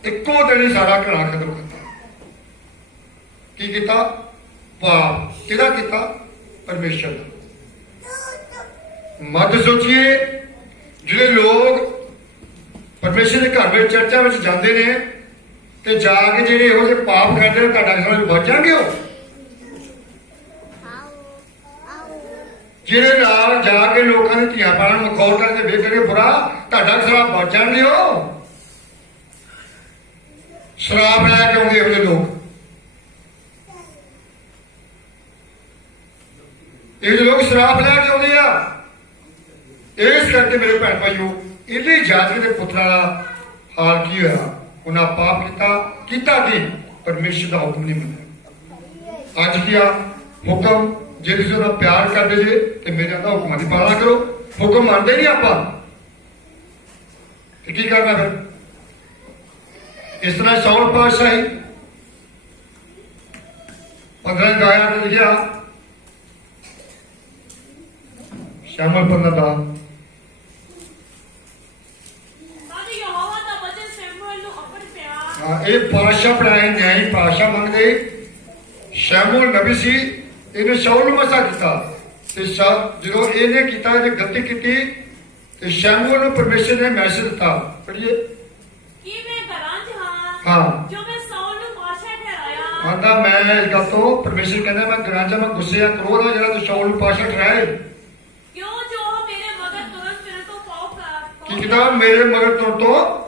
ਇੱਕੋ ਦਿਨ ਹੀ ਸਾਰਾ ਘਰਾਂ ਖਤਮ ਕੀਤਾ। ਕੀ ਕੀਤਾ? ਪਾਪ। ਕਿਹਦਾ ਕੀਤਾ? ਪਰਮੇਸ਼ਰ ਦਾ। ਮੱਧ ਸੋਚੀਏ, ਜਿਹੜੇ ਲੋਕ ਪਰਮੇਸ਼ਰ ਦੇ ਘਰ ਵਿੱਚ ਚਰਚਾ ਵਿੱਚ ਜਾਂਦੇ ਨੇ, ਤੇ ਜਾ ਕੇ ਜਿਹੜੇ ਇਹੋ ਜਿਹੇ ਪਾਪ ਕਰਦੇ ਨੇ, ਤੁਹਾਡਾ ਨਾਲ ਬਚ ਜਾਣਗੇ। ਉਹ ਜਿਹੜੇ ਨਾਲ ਜਾ ਕੇ ਲੋਕਾਂ ਦੀ ਧੀਆਂ ਭੈਣਾਂ ਨੂੰ ਮਖੌਲ ਕਰਕੇ ਵੇਖਣਗੇ ਬੁਰਾ, ਤੁਹਾਡਾ ਸਾਰਾ ਬਚ ਜਾਣਗੇ। ਉਹ ਸ਼ਰਾਬ ਲੈ ਕੇ ਆਉਂਦੇ ਇਹੋ ਜਿਹੇ ਲੋਕ, ਇਹ ਲੋਕ ਸ਼ਰਾਬ ਲੈ ਕੇ ਆਉਂਦੇ ਆ। ਇਸ ਕਰਕੇ ਮੇਰੇ ਭੈਣ ਭਾਈਓ, ਇਹਦੇ ਜਾਜਕ ਦੇ ਪੁੱਤਰਾਂ ਦਾ ਹਾਲ ਕੀ ਹੋਇਆ? ਉਹਨਾਂ ਪਾਪ ਕੀਤਾ ਕੀ? ਪਰਮੇਸ਼ਰ ਦਾ ਹੁਕਮ ਨਹੀਂ ਮੰਨਿਆ। ਅੱਜ ਕੀ ਆ ਹੁਕਮ? ਜੇ ਤੁਸੀਂ ਉਹਦਾ ਪਿਆਰ ਕਰਦੇ ਜੇ ਤੇ ਮੇਰੇ ਦਾ ਹੁਕਮਾਂ ਦੀ ਪਾਲਣਾ ਕਰੋ। ਹੁਕਮ ਮੰਨਦੇ ਨਹੀਂ ਆਪਾਂ, ਤੇ ਕੀ ਕਰਨਾ ਫਿਰ? ਇਸ ਤਰ੍ਹਾਂ ਸ਼ਾਉਲ ਪਾਤਸ਼ਾਹੀ 15 ਗਾਇਆ ਤੇ ਲਿਖਿਆ, ਸ਼ਾਮਲ 15 ਦਾ ਇਹ ਪਾਤਸ਼ਾਹ ਬਣਾਏ, ਨਿਆਈ ਪਾਤਸ਼ਾਹ ਮੰਗਦੇ। ਸ਼ਮੂਏਲ ਨਬੀ ਸੀ, ਇਹਨੇ ਸ਼ਾਉਲ ਨੂੰ ਮਸਾ ਕੀਤਾ, ਤੇ ਜਦੋਂ ਇਹਨੇ ਕੀਤਾ, ਇਹਨੇ ਗਲਤੀ ਕੀਤੀ, ਤੇ ਸ਼ਮੂਏਲ ਨੂੰ ਪਰਮੇਸ਼ਰ ਨੇ ਮੈਸੇਜ ਦਿੱਤਾ। ਪੜ੍ਹੀਏ। ਕੀ ਮੈਂ ਘਰਾਂ 'ਚ ਹਾਂ, ਜੋ ਮੈਂ ਸ਼ਾਉਲ ਨੂੰ ਪਾਤਸ਼ਾਹ ਠਹਿਰਾਇਆ। ਆਂਦਾ ਮੈਂ ਇਸ ਗੱਲ ਤੋਂ, ਪਰਮੇਸ਼ਰ ਕਹਿੰਦਾ ਮੈਂ ਘਰਾਂ 'ਚ ਮੈਂ ਗੁੱਸੇ ਆ, ਕ੍ਰੋਧ ਆ ਜਿਹੜਾ ਤੂੰ ਸ਼ਾਉਲ ਨੂੰ ਪਾਤਸ਼ਾਹ ਠਹਿਰਾਏ। ਕਿਉਂ ਜੋ ਮੇਰੇ ਮਗਰ ਤੁਰਨ ਫਿਰਨ ਤੋਂ ਪਾਉ ਕੀ ਕੀਤਾ? ਮੇਰੇ ਮਗਰ ਤੁਰਨ ਤੋਂ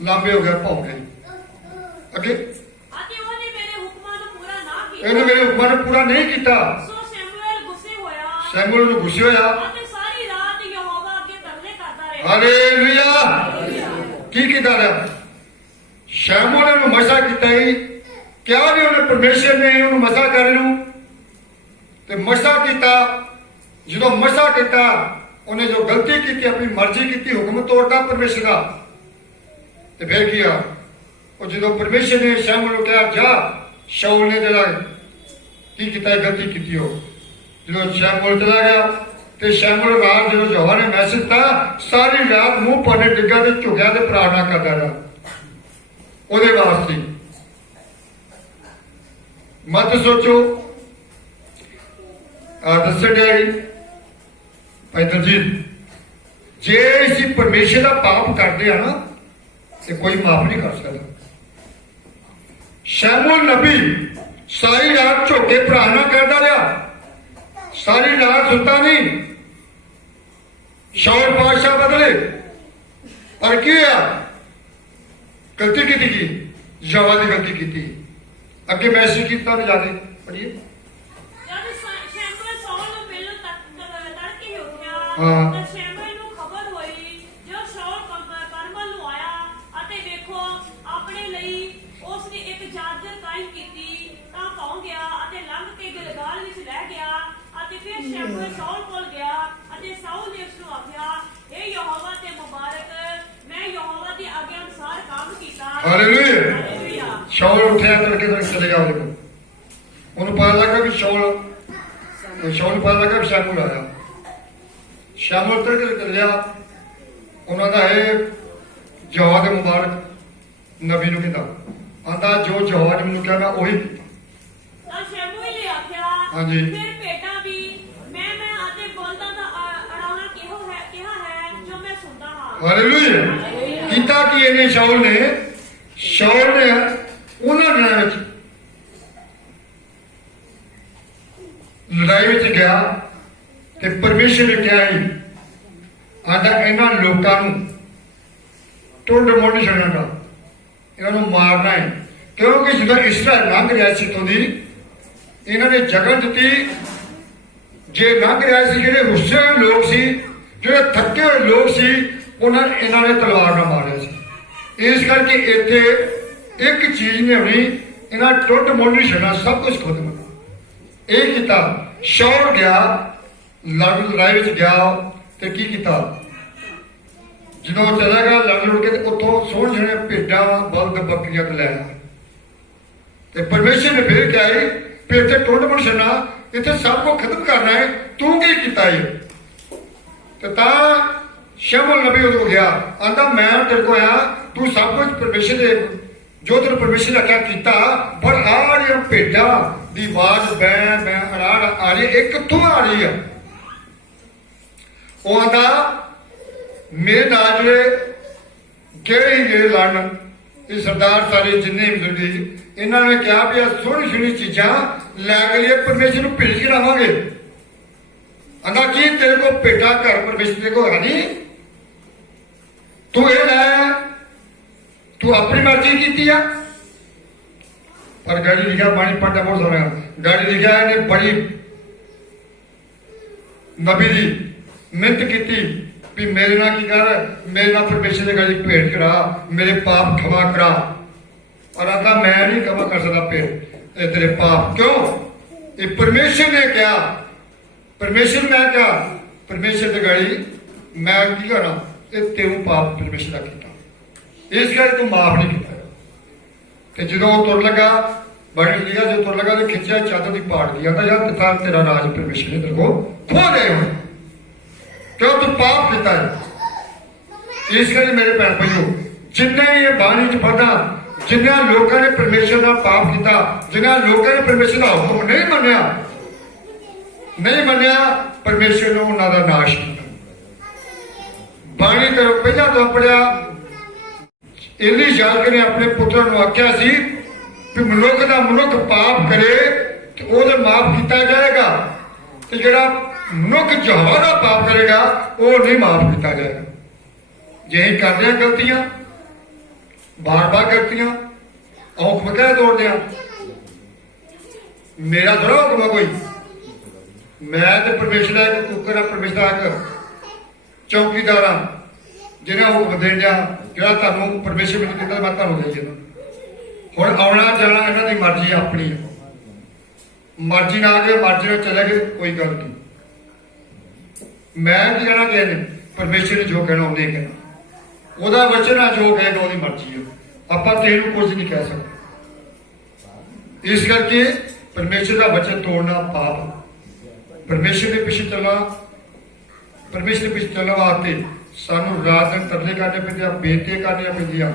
ਲਾਂਬੇ ਹੋ ਗਿਆ, ਭੌਂਕ ਗਈ। ਅੱਗੇ ਅਤੇ ਉਹਨੇ ਮੇਰੇ ਹੁਕਮਾਂ ਨੂੰ ਪੂਰਾ ਨਾ ਕੀਤਾ। ਇਹਨੇ ਮੇਰੇ ਹੁਕਮਾਂ ਨੂੰ ਪੂਰਾ ਨਹੀਂ ਕੀਤਾ। ਸੋ ਸ਼ਮੂਏਲ ਗੁੱਸੇ ਹੋਇਆ। ਸ਼ਮੂਏਲ ਨੂੰ ਗੁੱਸੇ ਹੋਇਆ, ਅਤੇ ਸਾਰੀ ਰਾਤ ਯਹੋਵਾ ਅੱਗੇ ਤਰਲੇ ਕਰਦਾ ਰਿਹਾ। ਹਾਲੇਲੂਇਆ। की कीता रहा शैमूल ने उन्हें मसा किया ही क्या जी उन्हें परमेश्वर ने उन्हें मसा कर लूं ते मसा किया जो मसा किया उन्हें जो गलती की अपनी मर्जी की हुक्म तोड़ता परमेश्वर का ते फिर किया और जो परमेश्वर ने शैमूल को कहा जा शाऊल ने जरा की किया गलती की हो जो शैमूल चला गया तो शैमूल रात जो यहोवा ने मैसेज था सारी रात मुंह पाने डिग्गा ते झुकिया ते प्रार्थना करता रहा ओदे वास्ते मत सोचो दस डैडी भाई दलजीत जे इसी परमेश्वर का पाप करते हैं ना तो कोई माफ नहीं कर सकता शैमूल नबी सारी रात झुके प्रार्थना करता रहा सारी रात सुता नहीं शाऊल पातशाह बदले और क्या गलती की थी यहोवा की गलती की थी अगे मैसेज किया जाके पढ़िए जब शैमूल शाऊल ਨੂੰ ਪਹਿਲਾਂ ਤੜਕੇ ਉੱਠਿਆ ਹਾਂ। ਤਾਂ ਸ਼ੈਮੂਲ ਨੂੰ ਖਬਰ ਹੋਈ ਜੋ ਸ਼ਾਊਲ ਕਰਮਲ ਨੂੰ ਆਇਆ ਅਤੇ ਵੇਖੋ ਆਪਣੇ ਲਈ ਉਸ ਨੇ ਇੱਕ ਚਾਦਰ ਕਾਇਮ ਕੀਤੀ ਤਾਂ ਪਹੁੰਚ ਗਿਆ ਅਤੇ ਲੰਘ ਕੇ ਗਿਲਗਾਲ ਵਿੱਚ ਰਹਿ ਗਿਆ ਅਤੇ ਫਿਰ ਸ਼ੈਮੂਲ ਸ਼ਾਊਲ ਕੋਲ ਗਿਆ ਅਤੇ ਸ਼ਾਊਲ ਨੇ ਉਸ ਨੂੰ ਆਖਿਆ हे ਯਹੋਵਾ ਤੇ ਮੁਬਾਰਕ ਮੈਂ ਯਹੋਵਾ ਦੀ ਆਗਿਆ ਅਨੁਸਾਰ ਕੰਮ ਕੀਤਾ हालेलुया ਹਾਲੇਲੂਇਆ शाऊल उठा तड़के तड़के चले गया उन्हें पता लगा कि शाऊल पता लगा कि शैमूल आया शैमूल तड़के चल गया उन्होंने है यहोवा दे मुबारक नबी ने कहता आंदा जो यहोवा ने मैनू कहा मैं वही कीता ਤਾਂ ਸ਼ੈਮੂਏਲ ਨੇ ਆਖਿਆ ਹਾਂਜੀ। ਫਿਰ ਭੇਡਾਂ ਵੀ ਮੈਂ ਅਤੇ ਬੋਲਦਾ ਦਾ ਅੜਾਉਣਾ ਕਿਹਾ ਹੈ ਜੋ ਮੈਂ ਸੁਣਦਾ ਹਾਂ हालेलुया कीता कि इन्हें शाऊल ने उन्होंने दिनों में लड़ाई में गया तो परमेश्वर ने क्या ही आंदा इन्हों लोगों टुंड मुड़ नहीं छड़ना इन्हों मारना है क्योंकि जो इसराइल लंघ रहा इतों की इन्होंने जगह दी जे लंघ रहा जो गुस्से हुए लोग सी जो थके हुए लोग सी उन्होंने इन्होंने तलवार ना मारिया इस करके इतने एक चीज ने होनी इन्हें टुंड मुड़ नहीं छड़ना सब कुछ खुद मिलना ये किया शाऊल गया लड़ाई में गया तो की किया जो चला गया लड़ लुड़ के उतों सोहने सोहने भेडा बल्द बकरियां तो लैया तो परमेश्वर ने फिर क्या है फिर इतने टुंड मुड़ छड़ना इतने सब को खत्म करना है तू की किया है तो शैमूल नबी उदो गया आंदा मैं तेरे को आया तू सब कुछ परमेश्वर दे जो तेरे परमेश्वर ने क्या किया पर आ रही भेडा की आवाज बैं बैं अड़ाड़ आ रही है कितों आ रही है वो आंदा मेरे नाल जोड़े गए ही गए लड़न ये सरदार सारे जिन्ने भी इन्होंने कहा भी सोहनी सोहनी चीजा लैके लिए परमेश्वर को भेज के लावांगे आंदा की तेरे को भेडा घर परमेश्वर को है नहीं तू ये लाया तू अपनी मर्जी की है पर गाड़ी लिखा पानी पढ़ना बहुत सोना गाड़ी लिखा इन्हें बड़ी नबी की मिहनत की भी मेरे ना की कर मेरे ना परमेश्वर की गाड़ी भेंट करा मेरे पाप क्षमा करा और आता मैं नहीं क्षमा कर सकता भेंट तेरे पाप क्यों ये परमेश्वर ने क्या परमेश्वर मैं क्या परमेश्वर की गाड़ी मैं की करना ये तेरू पाप परमेश्वर का किया इस करके तू माफ नहीं किया जो तुर लगा बड़ी लिया जो तुर लगा तो खिंचा चादर की पाड़ दी आता यार पिता तेरा राज परमेश्वर ने तेरे को खो गए हो क्यों तू पाप किया है इस करके मेरे भैन भाइयों जिन्हें ये बाणी च पढ़ा जिन्हें लोगों ने परमेश्वर का पाप किया जिन्हें लोगों ने परमेश्वर का हुक्म नहीं मनिया परमेश्वर ने उन्होंने नाश किया बाणी करो पहला तो पढ़िया एली याजक ने अपने पुत्र को आख्या सी कि मनुख का मनुख पाप करे तो वो माफ किया जाएगा तो जरा मनुख यहोवा का पाप करेगा वो नहीं माफ किया जाएगा यही करते हैं गलतियां बार बार गलतियां औख वगैरह तोड़ते हैं मेरा थोड़ा हुक्म कोई मैं तो परमेश्वर का एक कुकर परमेश्वर का चौकीदार हाँ जिन्हें हुक्म दें दिया ਜਿਹੜਾ ਤੁਹਾਨੂੰ ਪਰਮੇਸ਼ਰ ਮੈਨੂੰ ਕਹਿੰਦਾ ਮੈਂ ਤੁਹਾਨੂੰ ਦੇ ਦੇਣਾ। ਹੁਣ ਆਉਣਾ ਜਾਣਾ ਇਹਨਾਂ ਦੀ ਮਰਜ਼ੀ ਆਪਣੀ ਹੈ, ਮਰਜ਼ੀ ਨਾਲ ਆ ਗਏ ਮਰਜ਼ੀ ਨਾਲ ਚਲੇ ਗਏ ਕੋਈ ਗੱਲ ਨਹੀਂ। ਮੈਂ ਕੀ ਕਹਿਣਾ ਕਿਸੇ ਨੇ, ਪਰਮੇਸ਼ਰ ਨੇ ਜੋ ਕਹਿਣਾ ਉਹਨੇ ਕਹਿਣਾ, ਉਹਦਾ ਵਚਨ ਆ, ਜੋ ਕਹੇਗਾ ਉਹਦੀ ਮਰਜ਼ੀ ਹੈ। ਆਪਾਂ ਕਿਸੇ ਨੂੰ ਕੁਝ ਨਹੀਂ ਕਹਿ ਸਕਦੇ। ਇਸ ਕਰਕੇ ਪਰਮੇਸ਼ਰ ਦਾ ਵਚਨ ਤੋੜਨਾ ਪਾਪ। ਪਰਮੇਸ਼ਰ ਦੇ ਪਿੱਛੇ ਚੱਲਣਾ, ਪਰਮੇਸ਼ਰ ਦੇ ਪਿੱਛੇ ਚੱਲਣ ਵਾਸਤੇ ਸਾਨੂੰ ਰਾਤ ਦਿਨ ਤਰਲੇ ਕਰਨੇ ਪੈਂਦੇ ਆ, ਬੇਨਤੀਆਂ ਕਰਨੀਆਂ ਪੈਂਦੀਆਂ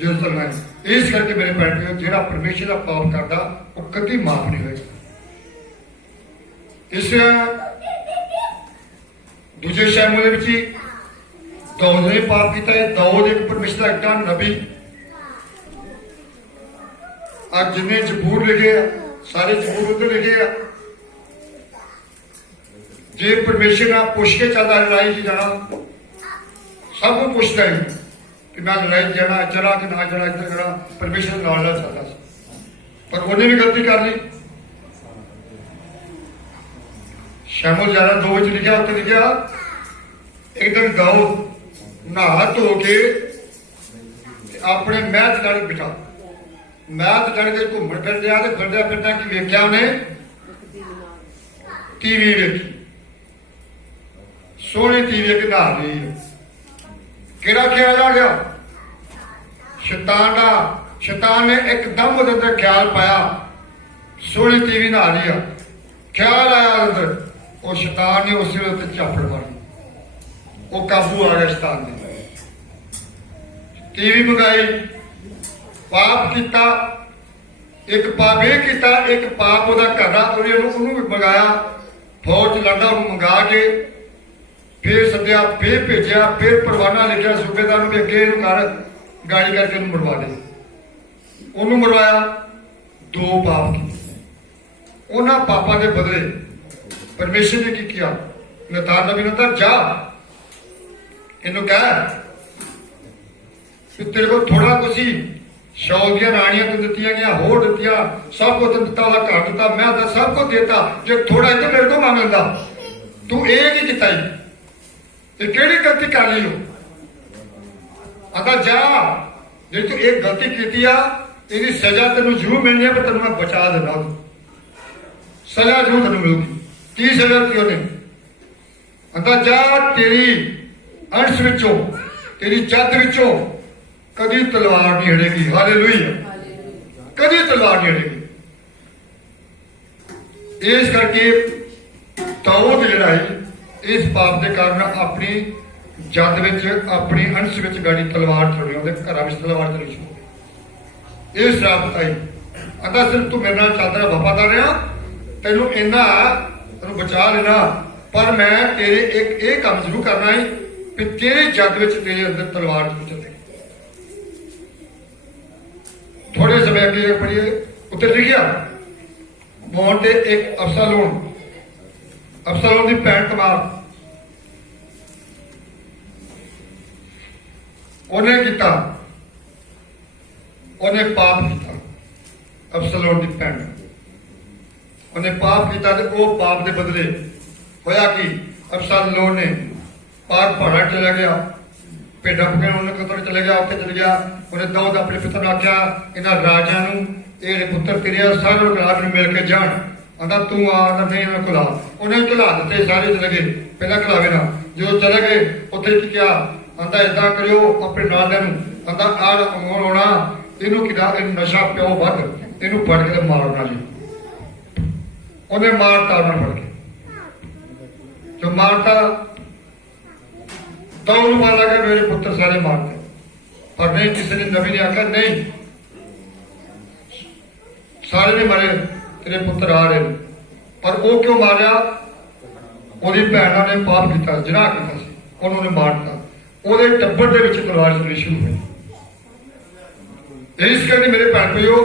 ਜੋ ਚੱਲਣਾ ਹੈ। ਇਸ ਕਰਕੇ ਮੇਰੇ ਭੈਣੋ, ਜਿਹੜਾ ਪਰਮੇਸ਼ਰ ਦਾ ਪਾਪ ਕਰਦਾ ਉਹ ਕਦੀ ਮਾਫ ਨਹੀਂ ਹੋਏਗਾ। ਇਸ ਦੂਜੇ ਸ਼ੈਮੂਏਲ ਦੇ ਵਿੱਚ ਦਾਊਦ ਨੇ ਪਾਪ ਕੀਤਾ ਹੈ। ਦਾਊਦ ਇੱਕ ਪਰਮੇਸ਼ਰ ਦਾ ਐਡਾ ਨਬੀ, ਅੱਜ ਜਿੰਨੇ ਜ਼ਬੂਰ ਲਿਖੇ ਆ ਸਾਰੇ ਜ਼ਬੂਰ ਉੱਤੇ ਲਿਖੇ ਆ। ਜੇ ਪਰਮੇਸ਼ਰ ਨਾਲ ਪੁੱਛ ਕੇ ਚੱਲਦਾ ਲੜਾਈ 'ਚ ਜਾਣਾ, ਸਭ ਨੂੰ ਪੁੱਛਦਾ ਹੈ ਕਿ ਮੈਂ ਲੜਾਈ ਜਾਣਾ ਚਲਾ ਕਿ ਨਾ ਜਾਣਾ, ਇੱਧਰ ਜਾਣਾ, ਪਰਮੇਸ਼ਰ ਨਾਲ ਨਾਲ ਚੱਲਦਾ ਸੀ। ਪਰ ਉਹਨੇ ਵੀ ਗਲਤੀ ਕਰ ਲਈ। ਸ਼ਮੂਏਲ 11:2 ਵਿੱਚ ਲਿਖਿਆ, ਉੱਤੇ ਲਿਖਿਆ ਇੱਕ ਦਿਨ ਦਾਊਦ ਨਹਾ ਧੋ ਕੇ ਆਪਣੇ ਮਹਿਲ 'ਚ ਜਾ ਕੇ ਬਿਠਾ, ਮਹਿਲ 'ਚ ਜਾ ਕੇ ਘੁੰਮਣ ਫਿਰਦਿਆ ਤੇ ਫਿਰਦਿਆ ਕੀ ਵੇਖਿਆ ਉਹਨੇ, ਟੀਵੀ ਵੇਖੀ, ਸੋਹਣੀ ਟੀਵੀ ਇੱਕ ਨਹਾ ਰਹੀ ਹੈ। ਕਿਹੜਾ ਖਿਆਲ ਆ ਗਿਆ? ਸ਼ੈਤਾਨ ਦਾ। ਸ਼ੈਤਾਨ ਨੇ ਇੱਕਦਮ ਉਹਦੇ ਅੰਦਰ ਖਿਆਲ ਪਾਇਆ, ਸੋਹਣੀ ਟੀਵੀ ਨਹਾ ਰਹੀ ਆ, ਖਿਆਲ ਆਇਆ ਅੰਦਰ, ਉਹ ਸ਼ੈਤਾਨ ਨੇ ਉਸੇ ਵੇਲੇ ਉੱਤੇ ਝਾਪੜ ਮਾਰੀ, ਉਹ ਕਾਬੂ ਆ ਗਿਆ ਸ਼ੈਤਾਨ ਦੇ। ਟੀਵੀ ਮੰਗਾਈ, ਪਾਪ ਕੀਤਾ, ਇੱਕ ਪਾਪ ਇਹ ਕੀਤਾ, ਇੱਕ ਪਾਪ ਉਹਦਾ ਕਰਨਾ, ਉਹਨੂੰ ਵੀ ਮੰਗਾਇਆ, ਫੌਜ ਚ ਲੜਦਾ, ਉਹਨੂੰ ਮੰਗਾ ਕੇ ਫੇਰ ਸੱਦਿਆ, ਫੇਰ ਭੇਜਿਆ, ਫੇਰ ਪਰਵਾਨਾ ਲਿਖਿਆ ਸੂਬੇਦਾਰ ਨੂੰ ਕਿ ਅੱਗੇ ਇਹਨੂੰ ਕਰ, ਗਾੜੀ ਕਰਕੇ ਉਹਨੂੰ ਮਰਵਾ ਦੇ। ਉਹਨੂੰ ਮਰਵਾਇਆ, 2 ਪਾਪ ਕੀਤੇ। ਉਹਨਾਂ ਪਾਪਾਂ ਦੇ ਬਦਲੇ ਪਰਮੇਸ਼ਰ ਨੇ ਕੀ ਕੀਤਾ? ਨਤਾਨ ਨਬੀ ਨੂੰ ਤਾਂ ਜਾ ਇਹਨੂੰ ਕਹਿ ਕਿ ਤੇਰੇ ਕੋਲ ਥੋੜਾ ਕੁਛ ਸੀ, ਸ਼ੌਲ ਦੀਆਂ ਰਾਣੀਆਂ ਤੈਨੂੰ ਦਿੱਤੀਆਂ ਗਈਆਂ, ਹੋਰ ਦਿੱਤੀਆਂ, ਸਭ ਕੁਝ ਤੈਨੂੰ ਦਿੱਤਾ, ਉਹਦਾ ਘਰ ਦਿੱਤਾ, ਮੈਂ ਤਾਂ ਸਭ ਕੁਝ ਦੇਤਾ, ਜੇ ਥੋੜਾ ਇੱਥੇ ਮੇਰੇ ਕੋਲ ਮੰਗ ਲੈਂਦਾ। ਤੂੰ ਇਹ ਕੀ ਕੀਤਾ ਜੀ? ਇਹ ਕਿਹੜੀ ਗਲਤੀ ਕਰ ਲਈ? ਉਹ ਆਂਦਾ ਜਾ, ਜੇ ਤੂੰ ਇਹ ਗਲਤੀ ਕੀਤੀ ਆ ਇਹਦੀ ਸਜ਼ਾ ਤੈਨੂੰ ਜ਼ਰੂਰ ਮਿਲਣੀ ਹੈ, ਪਰ ਤੈਨੂੰ ਮੈਂ ਬਚਾ ਦਿੰਦਾ, ਸਜ਼ਾ ਜ਼ਰੂਰ ਤੈਨੂੰ ਮਿਲੂਗੀ। ਕੀ ਸਜ਼ਾ ਦਿੱਤੀ ਉਹਨੇ? ਆਂਦਾ ਜਾ, ਤੇਰੀ ਅੰਸ਼ ਵਿੱਚੋਂ, ਤੇਰੀ ਜੱਦ ਵਿੱਚੋਂ ਕਦੀ ਤਲਵਾਰ ਨਹੀਂ ਹੜੇਗੀ। ਹਾਲੇਲੂਇਆ, ਕਦੀ ਤਲਵਾਰ ਨਹੀਂ ਹੜੇਗੀ। ਇਸ ਕਰਕੇ ਦਾਊਦ ਜਿਹੜਾ ਹੈ ਇਸ ਪਾਪ ਦੇ ਕਾਰਨ ਆਪਣੀ ਜੱਦ ਵਿੱਚ, ਆਪਣੀ ਅੰਸ਼ ਵਿੱਚ ਗਾੜੀ ਤਲਵਾਰ ਚਲਾਉਣੀ, ਉਹਦੇ ਘਰਾਂ ਵਿੱਚ ਤਲਵਾਰ ਚਲਾਉਣੀ ਸ਼ੁਰੂ ਹੋ ਗਈ। ਇਹ ਸ਼ਰਾਪ ਆਈ। ਆਂਦਾ ਸਿਰਫ ਤੂੰ ਮੇਰੇ ਨਾਲ ਚੱਲਦਾ ਰਿਹਾ, ਵਫਾਦਾਰ ਰਿਹਾ, ਤੈਨੂੰ ਇੰਨਾ ਤੈਨੂੰ ਬਚਾ ਲੈਣਾ, ਪਰ ਮੈਂ ਤੇਰੇ ਇੱਕ ਇਹ ਕੰਮ ਜ਼ਰੂਰ ਕਰਨਾ ਹੈ ਕਿ ਤੇਰੇ ਜੱਦ ਵਿੱਚ, ਤੇਰੇ ਅੰਦਰ ਤਲਵਾਰ ਚੱਲੇ। ਥੋੜੇ ਸਮੇਂ ਅੱਗੇ ਪੜ੍ਹੀਏ, ਉੱਤੇ ਲਿਖਿਆ ਮੌਤ ਤੇ ਇੱਕ ਅਬਸ਼ਾਲੋਮ ਦੀ ਭੈਣ ਤਮਾਰ, ਉਹਨੇ ਕੀਤਾ, ਉਹਨੇ ਪਾਪ ਕੀਤਾ। ਅਬਸ਼ਾਲੋਮ ਦੀ ਭੈਣ ਉਹਨੇ ਪਾਪ ਕੀਤਾ ਤੇ ਉਹ ਪਾਪ ਦੇ ਬਦਲੇ ਹੋਇਆ ਕਿ ਅਬਸ਼ਾਲੋਮ ਨੇ ਪਾਰ ਪਹਾੜਾਂ ਚਲਾ ਗਿਆ, ਭੇਡਾਂ ਬੱਕਰੀਆਂ ਉਹਨੇ ਕਤਲ ਚਲੇ ਗਿਆ, ਉੱਥੇ ਚਲੇ ਗਿਆ। ਉਹਨੇ ਦਾਊਦ ਆਪਣੇ ਪਿਤਾ ਨੂੰ ਆਖਿਆ, ਇਹਨਾਂ ਰਾਜਿਆਂ ਨੂੰ, ਇਹ ਜਿਹੜੇ ਪੁੱਤਰ ਤੇਰੇ ਆ, ਸਾਰੇ ਲੋਕ ਰਾਜ ਨੂੰ ਮਿਲ ਕੇ ਜਾਣ। ਆਂਦਾ ਤੂੰ ਆ, ਨਹੀਂ ਉਹਨਾਂ ਘੁਲਾ। ਉਹਨੇ ਘੁਲਾ ਦਿੱਤੇ, ਸਾਰੇ ਚਲੇ ਗਏ, ਪਹਿਲਾਂ ਘੁਲਾਵੇ ਨਾ। ਜਦੋਂ ਚਲੇ ਗਏ ਉੱਥੇ ਕੀ ਕਿਹਾ? ਆਂਦਾ ਏਦਾਂ ਕਰਿਓ ਆਪਣੇ ਨਾਲਿਆਂ ਨੂੰ, ਆਂਦਾ ਆਹ ਆਉਣਾ, ਇਹਨੂੰ ਕਿਹਾ ਨਸ਼ਾ ਪਿਓ ਵੱਧ, ਇਹਨੂੰ ਫੜ ਕੇ ਮਾਰਨਾ ਜੀ। ਉਹਨੇ ਮਾਰਤਾ, ਉਹਨਾਂ ਫੜ ਕੇ ਜੋ ਮਾਰਤਾ, ਦਾਊਦ ਨੂੰ ਪਤਾ ਲੱਗਾ ਮੇਰੇ ਪੁੱਤਰ ਸਾਰੇ ਮਾਰਦੇ, ਪਰ ਨਹੀਂ, ਕਿਸੇ ਨੇ ਨਬੀ ਨੇ ਆਖਿਆ ਨਹੀਂ, ਸਾਰੇ ਨੇ ਮਾਰੇ, ਤੇਰੇ ਪੁੱਤਰ ਆ ਰਹੇ। ਪਰ ਉਹ ਕਿਉਂ ਮਾਰਿਆ? ਉਹਦੀ ਭੈਣਾਂ ਨੇ ਪਾਪ ਕੀਤਾ, ਜਿਨਾਹ ਕੀਤਾ ਸੀ, ਉਹਨੂੰ ਨੇ ਮਾਰਤਾ। ਉਹਦੇ ਟੱਬਰ ਦੇ ਵਿੱਚ ਤਲਵਾਰ ਚਲਾਉਣੀ ਸ਼ੁਰੂ ਹੋਈ। ਇਸ ਕਰਕੇ ਮੇਰੇ ਭੈਣ ਭਾਈਓ,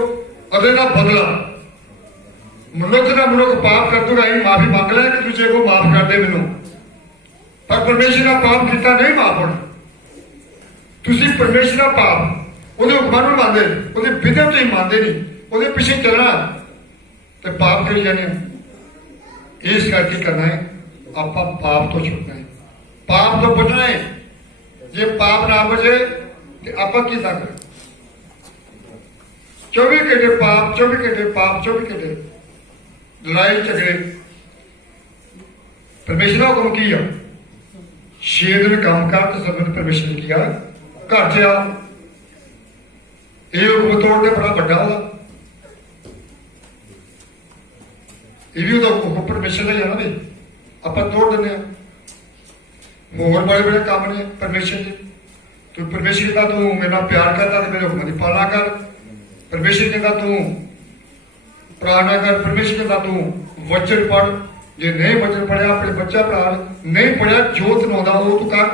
ਉਹਦੇ ਦਾ ਬਦਲਾ ਮਨੁੱਖ ਦਾ ਮਨੁੱਖ ਪਾਪ ਕਰ ਦੂਗਾ, ਇਹ ਮਾਫੀ ਮੰਗ ਲੈ ਕਿ ਦੂਜੇ ਕੋ ਮਾਫ ਕਰ ਦੇ ਮੈਨੂੰ, ਪਰ ਪਰਮੇਸ਼ਰ ਦਾ ਪਾਪ ਕੀਤਾ ਨਹੀਂ ਮਾਫ ਹੋਣਾ। ਤੁਸੀਂ ਪਰਮੇਸ਼ਰ ਦਾ ਪਾਪ, ਉਹਦੇ ਹੁਕਮਾਂ ਨੂੰ ਮੰਨਦੇ, ਉਹਦੇ ਵਿਧਾਨ ਤੋਂ ਹੀ ਮੰਨਦੇ ਨਹੀਂ, ਉਹਦੇ ਪਿੱਛੇ ਚੱਲਣਾ ਤੇ ਪਾਪ ਕਰੀ ਜਾਂਦੇ ਹੋ। ਇਸ ਕਰਕੇ ਕਰਨਾ ਹੈ, ਆਪਾਂ ਪਾਪ ਤੋਂ ਛੁੱਟਣਾ ਹੈ, ਪਾਪ ਤੋਂ ਬਚਣਾ ਹੈ। ਜੇ ਪਾਪ ਨਾ ਬਚੇ ਤੇ ਆਪਾਂ ਕੀ ਕਰ 24 ਘੰਟੇ ਪਾਪ 24 ਘੰਟੇ ਪਾਪ 24 ਘੰਟੇ ਲੜਾਈ ਝਗੜੇ परमेश्वर का हुक्म की 6 दिन काम कर तो सब परमेश्वर ने किया घर च आ ये हुक्म तोड़ते बड़ा बड़ा होगा ये भी हुक्म परमेश्वर का जाना भी आप तोड़ दें होर बड़े बड़े काम ने परमेश्वर के तू परमेश्वर का तू मेरा प्यार करता तो मेरे हुक्म की पालना कर परमेश्वर कहता तू प्रार्थना कर परमेश्वर कहता तू वचन पढ़ जे नहीं वचन पढ़िया अपने बच्चा भरा नहीं पढ़िया जोत नौदा वो तू कर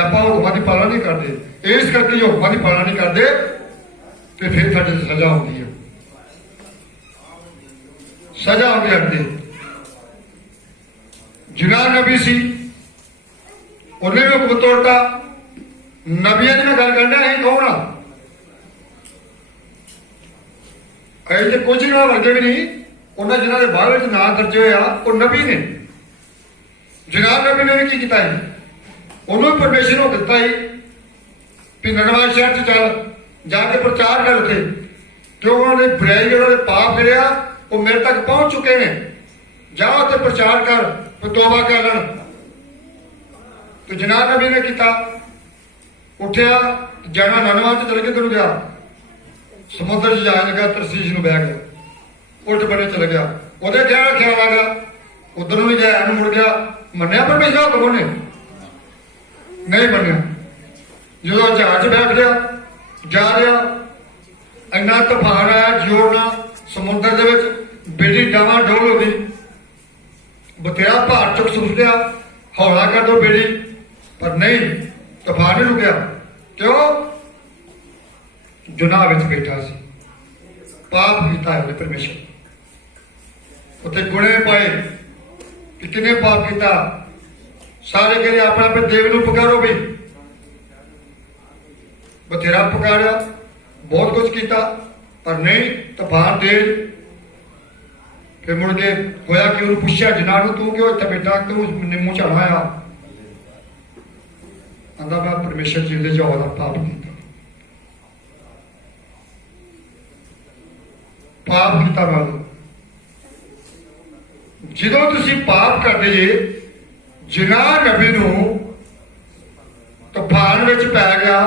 आप हुक्मां की पालना नहीं करते इस करके जो हुक्मां की पालना नहीं करते तो फिर साडे ते सजा होती है सजा होती है जिना नबी सी उन्हें भी हुक्म तोड़ता नबिया की मैं गल करना है कौन आ ऐसे कुछ ना वर्गे भी नहीं उन्हें जिन्होंने बाहर ना दर्जे होया वो नबी ने जनाब नबी ने भी किया उन्होंने परमेश्वर को दिता ही कि ननवा शहर च चल जाके प्रचार कर उठे क्यों उन्होंने बुराई उन्होंने पाप फिरिया वो मेरे तक पहुंच चुके हैं जाओ तो प्रचार कर तो तौबा कर तो जनाब नबी ने किया उठिया जाना ननवा च चल के तेन गया समुद्र च जाने लगा तरसीश में बह गया उल्ट बने चल गया ਉਹਦੇ क्या ख्याल आ गया उधर भी गया मुड़ गया मन्या परमेश्वर हुक्म ने नहीं मन्या जो जहाज बैठ गया जा रहा इन्ना तूफान आया जोड़ना समुद्र के बेड़ी डावा डोल हो गई बतेरा भार चुक सुट गया हौला कर दो बेड़ी पर नहीं तूफान नहीं रुकया क्यों जुनाह विच बैठा सी पाप किया है परमेश्वर उत्थे गुणे पाए कि किने पाप किया सारे कहते अपना अपने देव नूं पुकारो भी बथेरा पुकारा बहुत कुछ किया पर नहीं तूफान तेज फिर मुड़ के होया कि उन्होंने पूछा जिन्ना तू क्यों इतना बेटा तू निम्मू चढ़ा आ आंदा मैं परमेश्वर जी दे जाओ पाप किया पाप किया मैं जो तुसी पाप करते जे जिना नबी नूं तूफान विच पै गया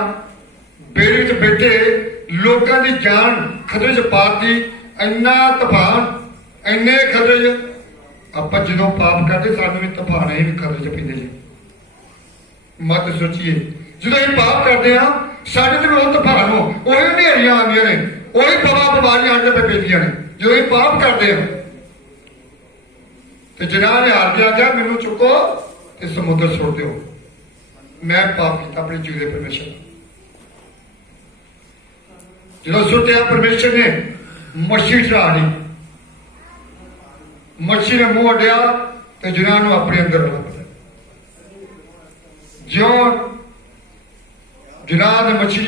बेड़ी च बैठे लोगों की जान खतरे च पाती इन्ना तूफान इन्ने खतरे च आप जो पाप करते सानू भी तूफान ही खतरे च पींदे जी मत सोचिए जो अं पाप करते हैं साढ़े तो बहुत तूफान हो वही नेरियां आंदियां ने वही बवा बीमारियां आने पे पैंदियां ने जो अं पाप करते हैं तो जिन्हों ने हार के आख्या मैनू चुको तो समुद्र सुट दो मैं पाप किया अपने जीव परमेश्वर जो सुटिया परमेश्वर ने मच्छी चढ़ा दी मच्छी ने मुंह अड्डिया तो जिन्होंने अपने अंदर ला पता जो जिन्हों ने मच्छी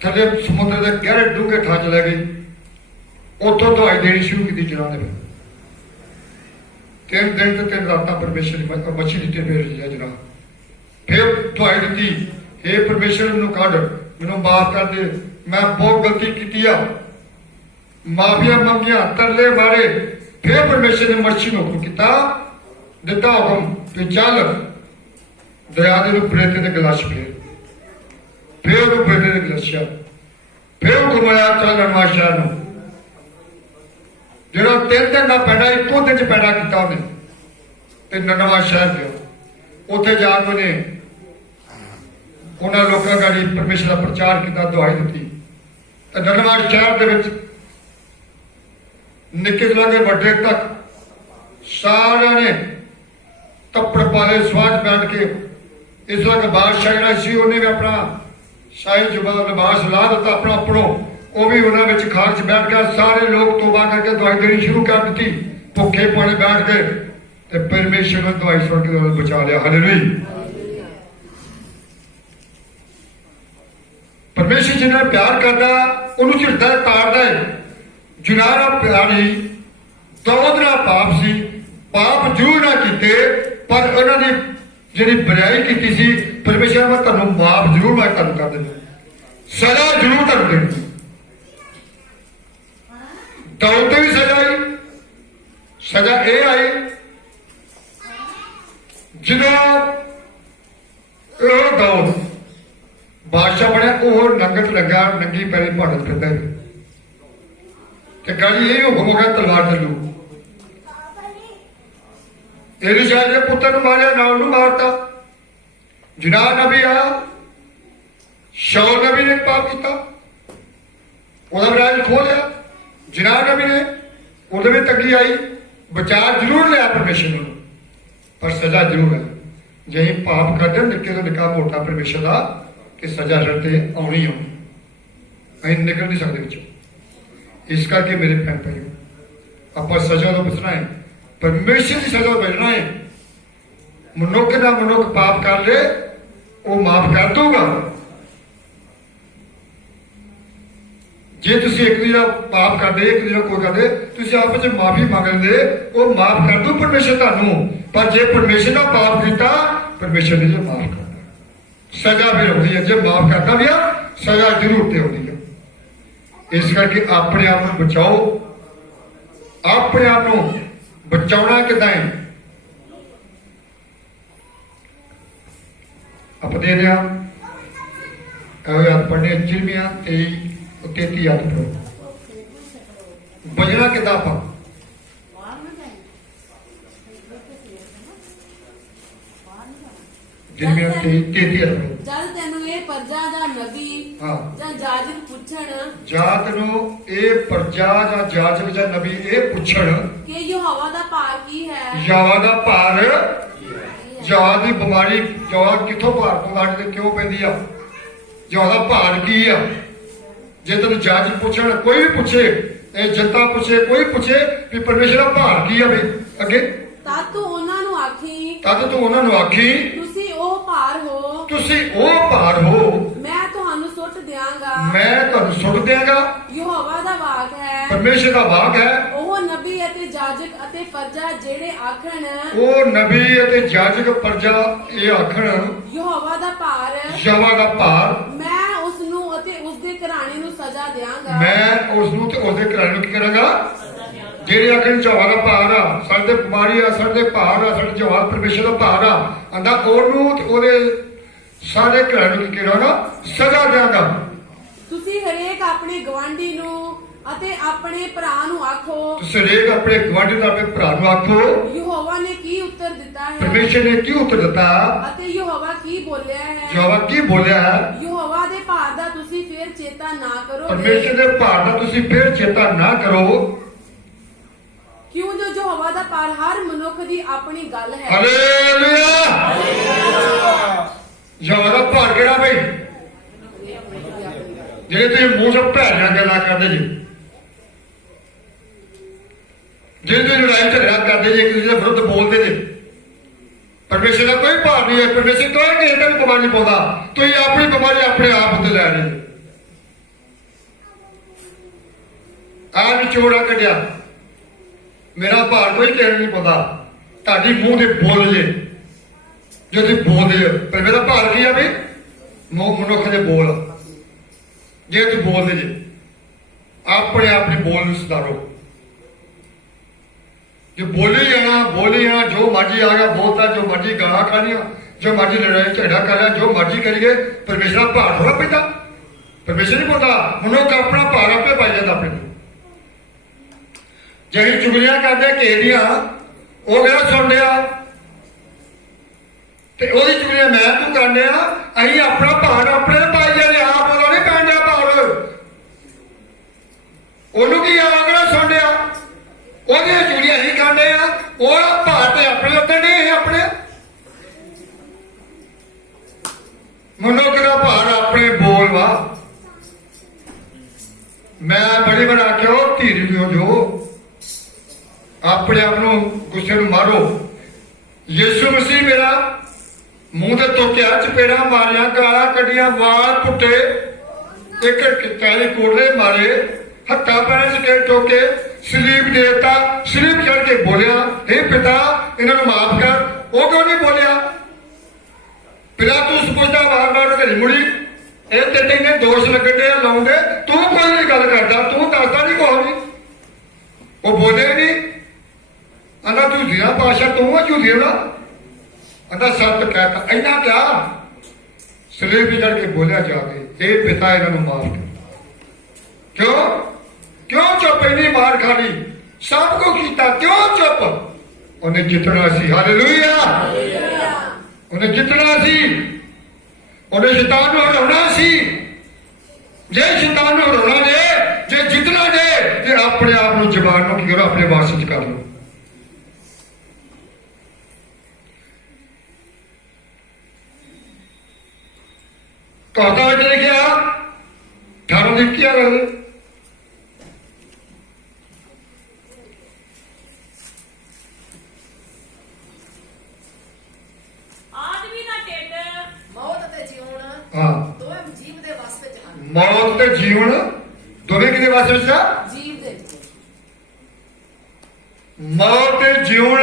थले समुद्र के गहरे डूंगे ठा च लै गई उतों दवाई देनी शुरू की जिन्होंने 3 दिन तो 3 रात परमेश्वर की मच्छी दी फिर जना फिर दवाई दी हे परमेश्वर मैनू कढ़ मैनू माफ कर दे मैं बहुत गलती की माफिया मंगिया तरले मारे फिर परमेश्वर ने मच्छी को हुक्म किया दिता हुक्म कि चल दरिया के बरेते के गिलास फिर बरेते के गिलासिया फिर हुक्म आया चल ननवा शहर में जो 3 दिन का पैड़ा एको दिन च पैदा किया उन्हें ननवा शहर गया उत्थे जाके उन्हें उन्होंने लोगों गाड़ी परमेश्वर का प्रचार किया दुआई दी ननवा शहर के निके तो लगे वड्डे तक सारे ने तप्पड़ पाले स्वाद बैठ के इस वक्त बादशाह जरा सी उन्हें भी अपना शाही जुबा लिबास ला दिता अपना अपनों वो भी उन्होंने खाल च बैठ गया सारे लोग तौबा करके दवाई देनी शुरू कर दी भुखे पाने बैठ गए तो परमेश्वर ने दवाई सुन के बचा लिया हालेलुया परमेश्वर जिन्हें प्यार करता उन्होंने झिड़कता है ताड़ता है जिन्होंने प्यार ही दौद ना पाप सी पाप जरूर ना किते पर उन्होंने ਜਿਹੜੀ ਬੁਰਾਈ ਕੀਤੀ ਸੀ ਪਰਮੇਸ਼ਰ ਮੈਂ ਤੁਹਾਨੂੰ ਮਾਫ ਜ਼ਰੂਰ ਮੈਂ ਤੁਹਾਨੂੰ ਕਰ ਦਿੰਦਾ, ਸਜ਼ਾ ਜ਼ਰੂਰ ਤੁਹਾਨੂੰ ਦੇਣੀ। ਦਾਊਦ ਤੇ ਵੀ ਸਜ਼ਾ ਆਈ। ਸਜ਼ਾ ਇਹ ਆਈ ਜਦੋਂ ਉਹ ਦਾਊਦ ਬਾਦਸ਼ਾਹ ਬਣਿਆ, ਉਹ ਨੰਗਤ ਲੱਗਾ, ਨੰਗੀ ਪੈਰੀ ਭਾਰਤ ਫਿਰਦਾ ਹੈ ਤੇ ਗਾਲੀ ਇਹ ਹੁਕਮ ਹੋ ਗਿਆ ਤਲਵਾਰ ਚੱਲੂ। एलिशा ਦੇ ਪੁੱਤਰ ਨੂੰ ਮਾਰਿਆ, ਨਾਲ ਨੂੰ ਮਾਰਤਾ। ਜਨਾਬ ਨਬੀ ਆਇਆ, ਸ਼ਾਉਲ ਨਬੀ ਨੇ ਪਾਪ ਕੀਤਾ, ਉਹਦਾ ਰਾਜ ਖੋਹ ਲਿਆ। ਜਨਾਬ ਨਬੀ ਨੇ ਉਹਦੇ ਵਿੱਚ ਤੰਗੀ ਆਈ, ਬਚਾ ਜ਼ਰੂਰ ਲਿਆ ਪਰਮੇਸ਼ਰ ਨੂੰ, ਪਰ ਸਜ਼ਾ ਜ਼ਰੂਰ ਹੈ। ਜੇ ਅਸੀਂ ਪਾਪ ਕਰਦੇ ਨਿੱਕੇ ਤੋਂ ਨਿੱਕਾ ਮੋਟਾ ਪਰਮੇਸ਼ਰ ਦਾ ਕਿ ਸਜ਼ਾ ਰਤੇ ਆਉਣੀ ਆਉਣੀ, ਅਸੀਂ ਨਿਕਲ ਨਹੀਂ ਸਕਦੇ ਵਿੱਚੋਂ। ਇਸ ਕਰਕੇ ਮੇਰੇ ਭੈਣ ਭਾਈਓ, ਆਪਾਂ ਸਜ਼ਾ ਤੋਂ ਬਚਣਾ ਹੈ, परमेश्वर की सजा भेजना है। मनुख ना मनुख पाप कर ले, वो माफ कर दूंगा। जे तुम एक दूसरा पाप करते, एक दूसरा कोई करते, तुम आपस में माफी मांग लेंगे, वो माफ कर दू परमेश्वर तुहानू। पर जे परमेश्वर का पाप किया, परमेश्वर ने जो माफ करना, सजा फिर होती है। जो माफ करता भी आ, सजा जरूर ते होती है। इस करके अपने आप को बचाओ। अपने आप को बचाना किदा है? आप दे दिया पढ़ने चिरमिया 33 याद पढ़ो, बजना किदा आप चिरमिया 33 याद पढ़ो। जद तेनू ये प्रजा दा नबी हाँ जां जाजक पुछण जात नु ए प्रजा जां जाजक जां नबी ए पुछण कि यहोवा दा भार की है, यहोवा दा भार, यहोवा दी बीमारी, यहोवा किथों भार पौंदा ते क्यों पैंदी आ, यहोवा दा भार की आ। जे तेन जाजक पुछण, कोई भी पूछे, ए जनता पूछे, कोई पूछे भी परमेश्वर दा भार की आ, बई अगे तद तू उन्हां नू आखी, तद तू उन्हां नू आखी तुसी ओ भार हो, तुसी ओ भार हो, मैं तुहानू सुट दियांगा। मैं तुहानू सुट दियांगा। यहोवा दा वाक है, परमेश्वर दा वाक है। ਉਹ ਨਬੀ ਅਤੇ ਜਾਜਕ ਅਤੇ ਪਰਜਾ ਜਿਹੜੇ ਆਖਣ ਉਹ ਨਬੀ ਅਤੇ ਜਾਜਕ ਪ੍ਰਜਾ ਇਹ ਆਖਣ ਯਹੋਵਾ ਦਾ ਭਾਰ, ਯਹੋਵਾ ਦਾ ਭਾਰ, ਮੈਂ ਉਸ ਨੂੰ ਅਤੇ ਉਸ ਦੇ ਘਰਾਣੇ ਨੂੰ ਸਜ਼ਾ ਦਿਆਂਗਾ। ਮੈਂ ਉਸ ਨੂੰ ਤੇ ਉਹਦੇ ਘਰਾਣੇ ਨੂੰ ਕੀ ਕਰਾਂਗਾ? ਜਿਹੜੇ ਆਖਣ ਯਹੋਵਾ ਦਾ ਭਾਰ ਆ, ਸਾਡੇ ਬਿਮਾਰੀ ਆ, ਸਾਡੇ ਭਾਰ ਆ, ਸਾਡੇ ਯਹੋਵਾ ਪਰਮੇਸ਼ਰ ਦਾ ਭਾਰ ਆ, ਆਂਦਾ ਉਹਨੂੰ ਤੇ ਉਹਦੇ ਸਾਰੇ ਘਰਾਣੇ ਨੂੰ ਕੀ ਕਰਾਂਗਾ? ਸਜ਼ਾ ਦਿਆਂਗਾ। ਤੁਸੀਂ ਹਰੇਕ ਆਪਣੇ ਗਵਾਂਢੀ ਨੂੰ ਅਤੇ ਆਪਣੇ ਭਰਾ ਨੂੰ ਆਖੋ, ਤੁਸੀਂ ਹਰੇਕ ਆਪਣੇ ਗਵਾਂਢੀ ਨੂੰ ਆਪਣੇ ਭਰਾ ਨੂੰ ਆਖੋ, ਯਹੋਵਾ ਨੇ ਕੀ ਉੱਤਰ ਦਿੱਤਾ ਹੈ, ਪਰਮੇਸ਼ਰ ਨੇ ਕੀ ਉੱਤਰ ਦਿੱਤਾ, ਅਤੇ ਯਹੋਵਾ ਕੀ ਬੋਲਿਆ ਹੈ। ਯਹੋਵਾ ਕੀ ਬੋਲਿਆ ਹੈ। ਯਹੋਵਾ ਦੇ ਭਾਰ ਦਾ ਤੁਸੀਂ ਫਿਰ ਚੇਤਾ ਨਾ ਕਰੋ, ਪਰਮੇਸ਼ਰ ਦੇ ਭਾਰ ਦਾ ਤੁਸੀਂ ਫਿਰ ਚੇਤਾ ਨਾ ਕਰੋ, ਕਿਉਂ ਜੋ ਯਹੋਵਾ ਦਾ ਭਾਰ ਹਰ ਮਨੁੱਖ ਦੀ ਆਪਣੀ ਗੱਲ ਹੈ। ਹਾਲੇਲੂਇਆ। ਯਹੋਵਾ ਦਾ ਭਾਰ ਕਿਹੜਾ ਬਈ? ਜਿਹੜੇ ਤੁਸੀਂ ਮੂੰਹ ਤੋਂ ਭੈੜੀਆਂ ਗੱਲਾਂ ਕਰਦੇ ਜੀ, ਜਿਹੜੇ ਤੁਸੀਂ ਲੜਾਈ ਝਗੜਾ ਕਰਦੇ ਜੀ, ਇੱਕ ਦੂਜੇ ਦੇ ਵਿਰੁੱਧ ਬੋਲਦੇ ਨੇ, ਪਰਮੇਸ਼ਰ ਦਾ ਕੋਈ ਭਾਰ ਨਹੀਂ ਹੈ। ਪਰਮੇਸ਼ਰ ਕੋਈ ਕਿਸੇ ਤੇ ਵੀ ਬਿਮਾਰੀ ਨਹੀਂ ਪਾਉਂਦਾ, ਤੁਸੀਂ ਆਪਣੀ ਬਿਮਾਰੀ ਆਪਣੇ ਆਪ ਉੱਤੇ ਲੈ ਰਹੇ। ਆਹ ਵਿਚੋੜਾ ਕੱਢਿਆ, ਮੇਰਾ ਭਾਰ ਕੋਈ ਕਿਸੇ ਨੂੰ ਨਹੀਂ ਪਾਉਂਦਾ, ਤੁਹਾਡੀ ਮੂੰਹ ਦੇ ਬੋਲ ਜੇ ਜੋ ਤੁਸੀਂ ਬੋਲਦੇ ਹੋ। ਪਰ ਮੇਰਾ ਭਾਰ ਕੀ ਆ ਬਈ? ਮਨੁੱਖ ਦੇ ਬੋਲ, ਜੇ ਤੂੰ ਬੋਲਦੇ ਜੇ ਆਪਣੇ ਆਪਣੇ ਬੋਲ ਨੂੰ ਸੁਧਾਰੋ। ਜੋ ਬੋਲੀ ਜਾਣਾ, ਜੋ ਮਰਜੀ ਆ ਗਿਆ ਬੋਲਤਾ, ਜੋ ਮਰਜੀ ਗਾਲਾਂ ਖਾਣੀਆਂ, ਜੋ ਮਰਜੀ ਲੜਾਈ ਝਗੜਾ ਕਰਿਆ, ਜੋ ਮਰਜੀ ਕਰੀਏ, ਪਰਮੇਸ਼ਰ ਦਾ ਭਾਰ ਥੋੜਾ ਪੈਂਦਾ। ਪਰਮੇਸ਼ਰ ਨਹੀਂ ਪਾਉਂਦਾ, ਮਨੁੱਖ ਆਪਣਾ ਭਾਰ ਆਪੇ ਪਾਈ ਜਾਂਦਾ ਆਪਣੇ ਨੂੰ। ਜੇ ਅਸੀਂ ਚੁਗਲੀਆਂ ਕਰਦੇ ਕਿਸੇ ਦੀਆਂ, ਉਹ ਕਿਹੜਾ ਸੁਣ ਲਿਆ ਤੇ ਉਹਦੀ ਚੁਗਲੀਆਂ ਮੈਂ ਤੂੰ ਕਰਨੇ ਆ, ਅਸੀਂ ਆਪਣਾ ਭਾਰ ਆਪਣੇ ਪਾਈ ਜਾਂਦੇ, ਆਪ ਉਹਦਾ ਨਹੀਂ ਪੈਂਦਾ ਭਾਰ। ਉਹਨੂੰ ਕੀ ਆਗੜਾ ਸੁਣ ਲਿਆ, ਉਹਦੀਆਂ ਚੁਗਲੀਆਂ ਅਸੀਂ ਕਰਦੇ ਆ, ਉਹਦਾ ਭਾਰ ਤੇ ਆਪਣੇ ਉੱਤੇ ਨਹੀਂ, ਆਪਣੇ ਮਨੁੱਖ ਦਾ ਭਾਰ ਆਪਣੇ ਬੋਲ ਵਾ। ਮੈਂ ਬੜੀ ਵਾਰ ਆਖਿਆ, ਧੀਰੇ ਦਿਓ ਜੋ ਆਪਣੇ ਆਪ ਨੂੰ ਗੁੱਸੇ ਨੂੰ ਮਾਰੋ। ਯਿਸੂ ਮਸੀਹ ਮੇਰਾ ਮੂੰਹ ਤੇ ਤੋਕਿਆ, ਚਪੇੜਾਂ ਮਾਰੀਆਂ, ਗਾਲਾਂ ਕੱਢੀਆਂ, ਵਾਲ ਪੁੱਟੇ, ਇੱਕ ਕਾਲੀ ਕੋਟਲੇ ਮਾਰੇ, ਹੱਥਾਂ ਪੈਰਾਂ 'ਚ ਕੇ ਟੋਕੇ, ਸਲੀਬ ਦੇਤਾ, ਸਲੀਬ ਚੜ ਕੇ ਬੋਲਿਆ, हे ਪਿਤਾ ਇਹਨਾਂ ਨੂੰ ਮਾਫ ਕਰ। ਉਹ ਕਿਉਂ ਨਹੀਂ ਬੋਲਿਆ? पिलातुस पुछदा बार-बार घड़ी मुड़ी ਇਹ ਤੇ ਤੈਨੂੰ ਦੋਸ਼ ਲੱਗਦੇ ਆ ਲਾਉਂਦੇ ਤੂੰ ਕੋਈ ਨਹੀਂ ਗੱਲ ਕਰਦਾ ਤੂੰ ਦੱਸਦਾ ਨਹੀਂ ਕੋਈ ਨਹੀਂ ਉਹ ਬੋਲੇ ਨਹੀਂ ਆਂਦਾ ਤੂੰ ਜਿਹੜਾ ਪਾਸ਼ਾ ਤੂੰ ਆ ਝੂਠੀ ਨਾ ਆਂਦਾ ਸੱਤ ਕਹਿਤਾ ਇੰਨਾ ਕਿਆ ਸਲੀਬ ਵੀ ਚੜ ਕੇ ਬੋਲਿਆ ਜਾ ਕੇ ਇਹ ਪਿਤਾ ਇਹਨਾਂ ਨੂੰ ਮਾਰ ਕਿਉਂ ਕਿਉਂ ਚੁੱਪ ਇੰਨੀ ਮਾਰ ਖਾਣੀ ਸਭ ਕੋ ਕੀਤਾ ਕਿਉਂ ਚੁੱਪ ਉਹਨੇ ਜਿੱਤਣਾ ਸੀ ਹਾਲੇਲੂਇਆ ਉਹਨੇ ਜਿੱਤਣਾ ਸੀ ਉਹਨੇ ਸ਼ੈਤਾਨ ਨੂੰ ਹਰਾਉਣਾ ਸੀ ਜੇ ਸ਼ੈਤਾਨ ਨੂੰ ਹਰਾਉਣਾ ਨੇ ਜੇ ਜਿੱਤਣਾ ਨੇ ਤੇ ਆਪਣੇ ਆਪ ਨੂੰ ਜ਼ਬਾਨ ਨੂੰ ਕੀ ਕਰੋ ਆਪਣੇ ਵਾਸ ਵਿੱਚ ਕਰ ਲਓ ਕਹਤਾ ਵਿੱਚ ਲਿਖਿਆ 18 ਦੀ ਕੀ ਗੱਲ हाँ मौत ते जीवन दोवें किहदे वास विच आ मौत ते जीवन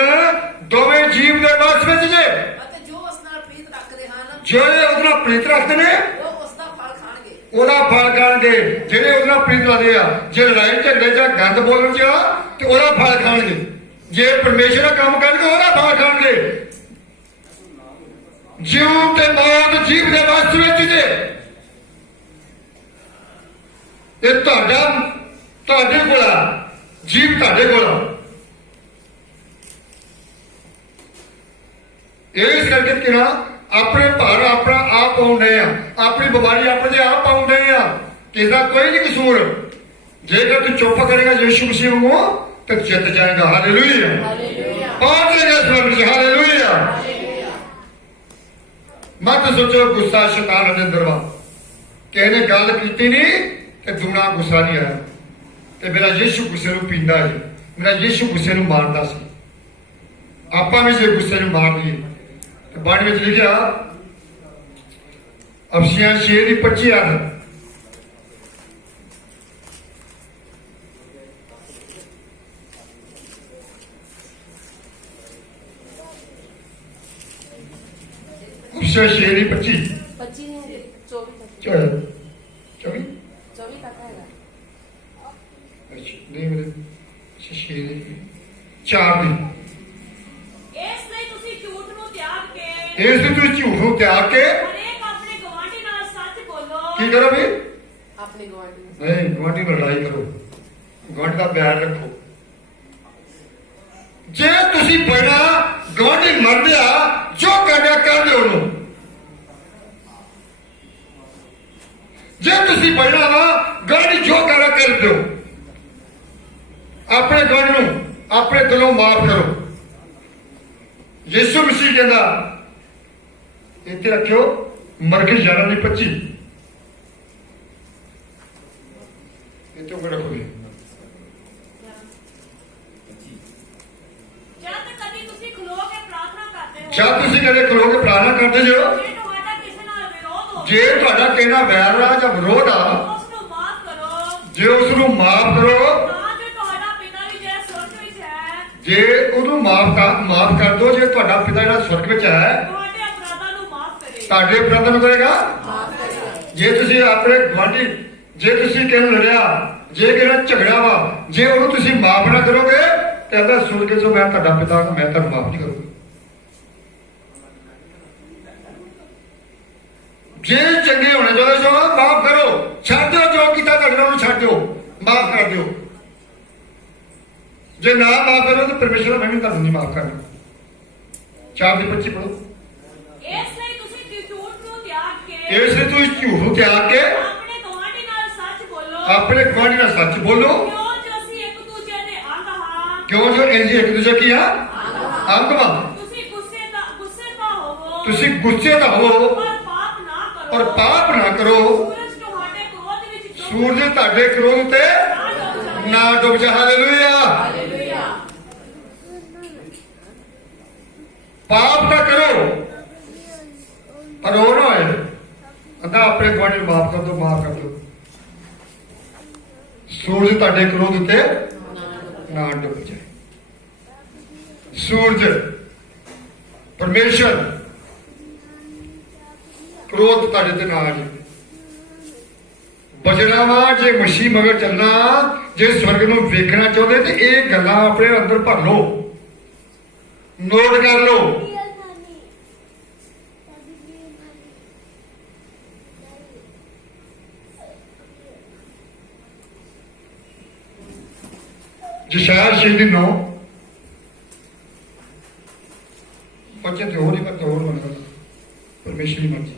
दोवें जीव दे वास विच जे जो उस नाल प्रीत रखदे हन ਜਿਹੜੇ ਉਹਦੇ ਨਾਲ ਪ੍ਰੀਤ ਰੱਖਦੇ ਨੇ ਉਹ ਉਸ ਦਾ ਫਲ ਖਾਣਗੇ ਉਹਦਾ ਫਲ ਖਾਣਗੇ ਜਿਹੜੇ ਉਹਦੇ ਨਾਲ ਪ੍ਰੀਤ ਰੱਖਦੇ ਆ ਜੇ ਲੜਾਈ ਝਗੜੇ ਜਾਂ ਗੰਦ ਬੋਲਣ ਚ ਤੇ ਉਹਦਾ ਫਲ ਖਾਣਗੇ ਜੇ ਪਰਮੇਸ਼ਰ ਦਾ ਕੰਮ ਕਰਨਗੇ ਉਹਦਾ ਫਲ ਖਾਣਗੇ जीवन ते मौत जीव दे वास विच जे ਇਹ ਤੁਹਾਡੇ ਕੋਲ ਆ ਜੀਵ ਤੁਹਾਡੇ ਕੋਲ ਆ ਇਸ ਕਰਕੇ ਕਿਹਾ ਆਪਣੇ ਭਾਰ ਆਪਣਾ ਆਪ ਪਾਉਂਦੇ ਆ ਆਪਣੀ ਬਿਮਾਰੀ ਆਪਣੇ ਆਪ ਪਾਉਂਦੇ ਆ ਕਿਸੇ ਦਾ ਕੋਈ ਨਹੀਂ ਕਸੂਰ ਜੇਕਰ ਤੂੰ ਚੁੱਪ ਕਰੇਗਾ ਯਿਸੂ ਮਸੀਹ ਨੂੰ ਤੇ ਜਿੱਤ ਜਾਏਗਾ ਹਾਲੇਲੂਇਆ ਹਾਲੇਲੂਇਆ ਪਹੁੰਚ ਜਾਏਗਾ ਸਵਰਗ ਚ ਹਾਲੇਲੂਇਆ मत सोचो गुस्सा शैतान दे अंदर वा किसी ने गल की नहीं ते दूना गुस्सा नहीं आया ते मेरा यीशु गुस्से नूं पींदा है मेरा यीशु गुस्से नूं मारदा सी आपां भी जे गुस्से नूं मार दईए ते बाणी विच लिखिया अफसियां 6 दी 25 आदत शेरी 25 24 तक है नहीं मेरे शेरी 4 दिन ਇਸ ਲਈ ਤੁਸੀਂ ਝੂਠ ਨੂੰ ਤਿਆਗ ਕੇ ਇਸ ਲਈ ਤੁਸੀਂ ਝੂਠ ਨੂੰ ਤਿਆਗ ਕੇ ਹਰੇਕ ਆਪਣੇ ਗਵਾਂਢੀ ਨਾਲ ਸੱਚ ਬੋਲੋ ਕੀ ਕਰੋ ਵੀ ਆਪਣੇ ਗਵਾਂਢੀ ਨਹੀਂ ਗਵਾਂਢੀ ਨਾਲ ਲੜਾਈ ਕਰੋ ਗਵਾਂਢੀ ਦਾ ਪਿਆਰ ਰੱਖੋ ਜੇ ਤੁਸੀਂ ਬੜਾ ਗਵਾਂਢੀ ਮਰਦਿਆ ਜੋ ਕਰਨਾ ਕਰ ਦਿਓ ਉਹਨੂੰ ਜੇ ਤੁਸੀਂ ਬੜਾ ਵਾ ਗਵਾਂਢੀ ਜੋ ਕਰਨਾ ਕਰ ਦਿਓ ਆਪਣੇ ਗਵਾਂਢੀ ਨੂੰ ਆਪਣੇ ਦਿਲੋਂ ਮਾਫ ਕਰੋ ਯਿਸੂ ਮਸੀਹ ਕਹਿੰਦਾ ਇੱਥੇ ਰੱਖਿਓ ਮਰਕਜ਼ 11 ਦੀ 25 ਇੱਥੇ ਉਹ ਰੱਖੋਗੇ जब तुसी कदे खलो के प्रार्थना करते जो जे तुहाडा कहना वैर आ या विरोध आ जे उसनू माफ करो जे उन्होंने माफ कर दो जे तुहाडा पिता जिहड़ा स्वर्ग विच है तुहाडे अपराधां नूं करेगा जे तुसी अपने गुआंढी जे तुसी किहे नूं लड़िया जे किहे नाल झगड़ा वा जे उहनूं तुसी माफ ना करोगे ते अगर सुन के जो मैं तुहाडा पिता मैं तुहानूं माफ नहीं करूंगा जे चंगे होने चाहते जो माफ करो छड़ दो जो किया छड़ दो माफ कर दो जे ना माफ करो तो परमेश्वर मैं भी नहीं माफ करना 4 ਦੀ 25 पढ़ो इसलिए तुम झूठ नूं त्याग के अपने गवांढी नाल सच बोलो क्यों जो इंज एक दूजे की अंग वा तुसी गुस्से दा हो और पाप ना करो सूरज तुहाडे क्रोध ते ना डुब जा हालेलुया पाप ना करो पर हो ना होए अदा अपने गुआंढी माफ कर दो सूरज तुहाडे क्रोध ते ना डुब जाए सूरज परमेश्वर क्रोध तुहाडे ते ना आ जाए। बचना वा जे मसीह मगर चलना, जे स्वर्ग नूं वेखना चाहुंदे ते ये गल्लां अपने अंदर भर लो, नोट कर लो। यशायाह 6:9 बच्चे तो हो नहीं करते, और बनेगा परमेश्वर की मर्जी।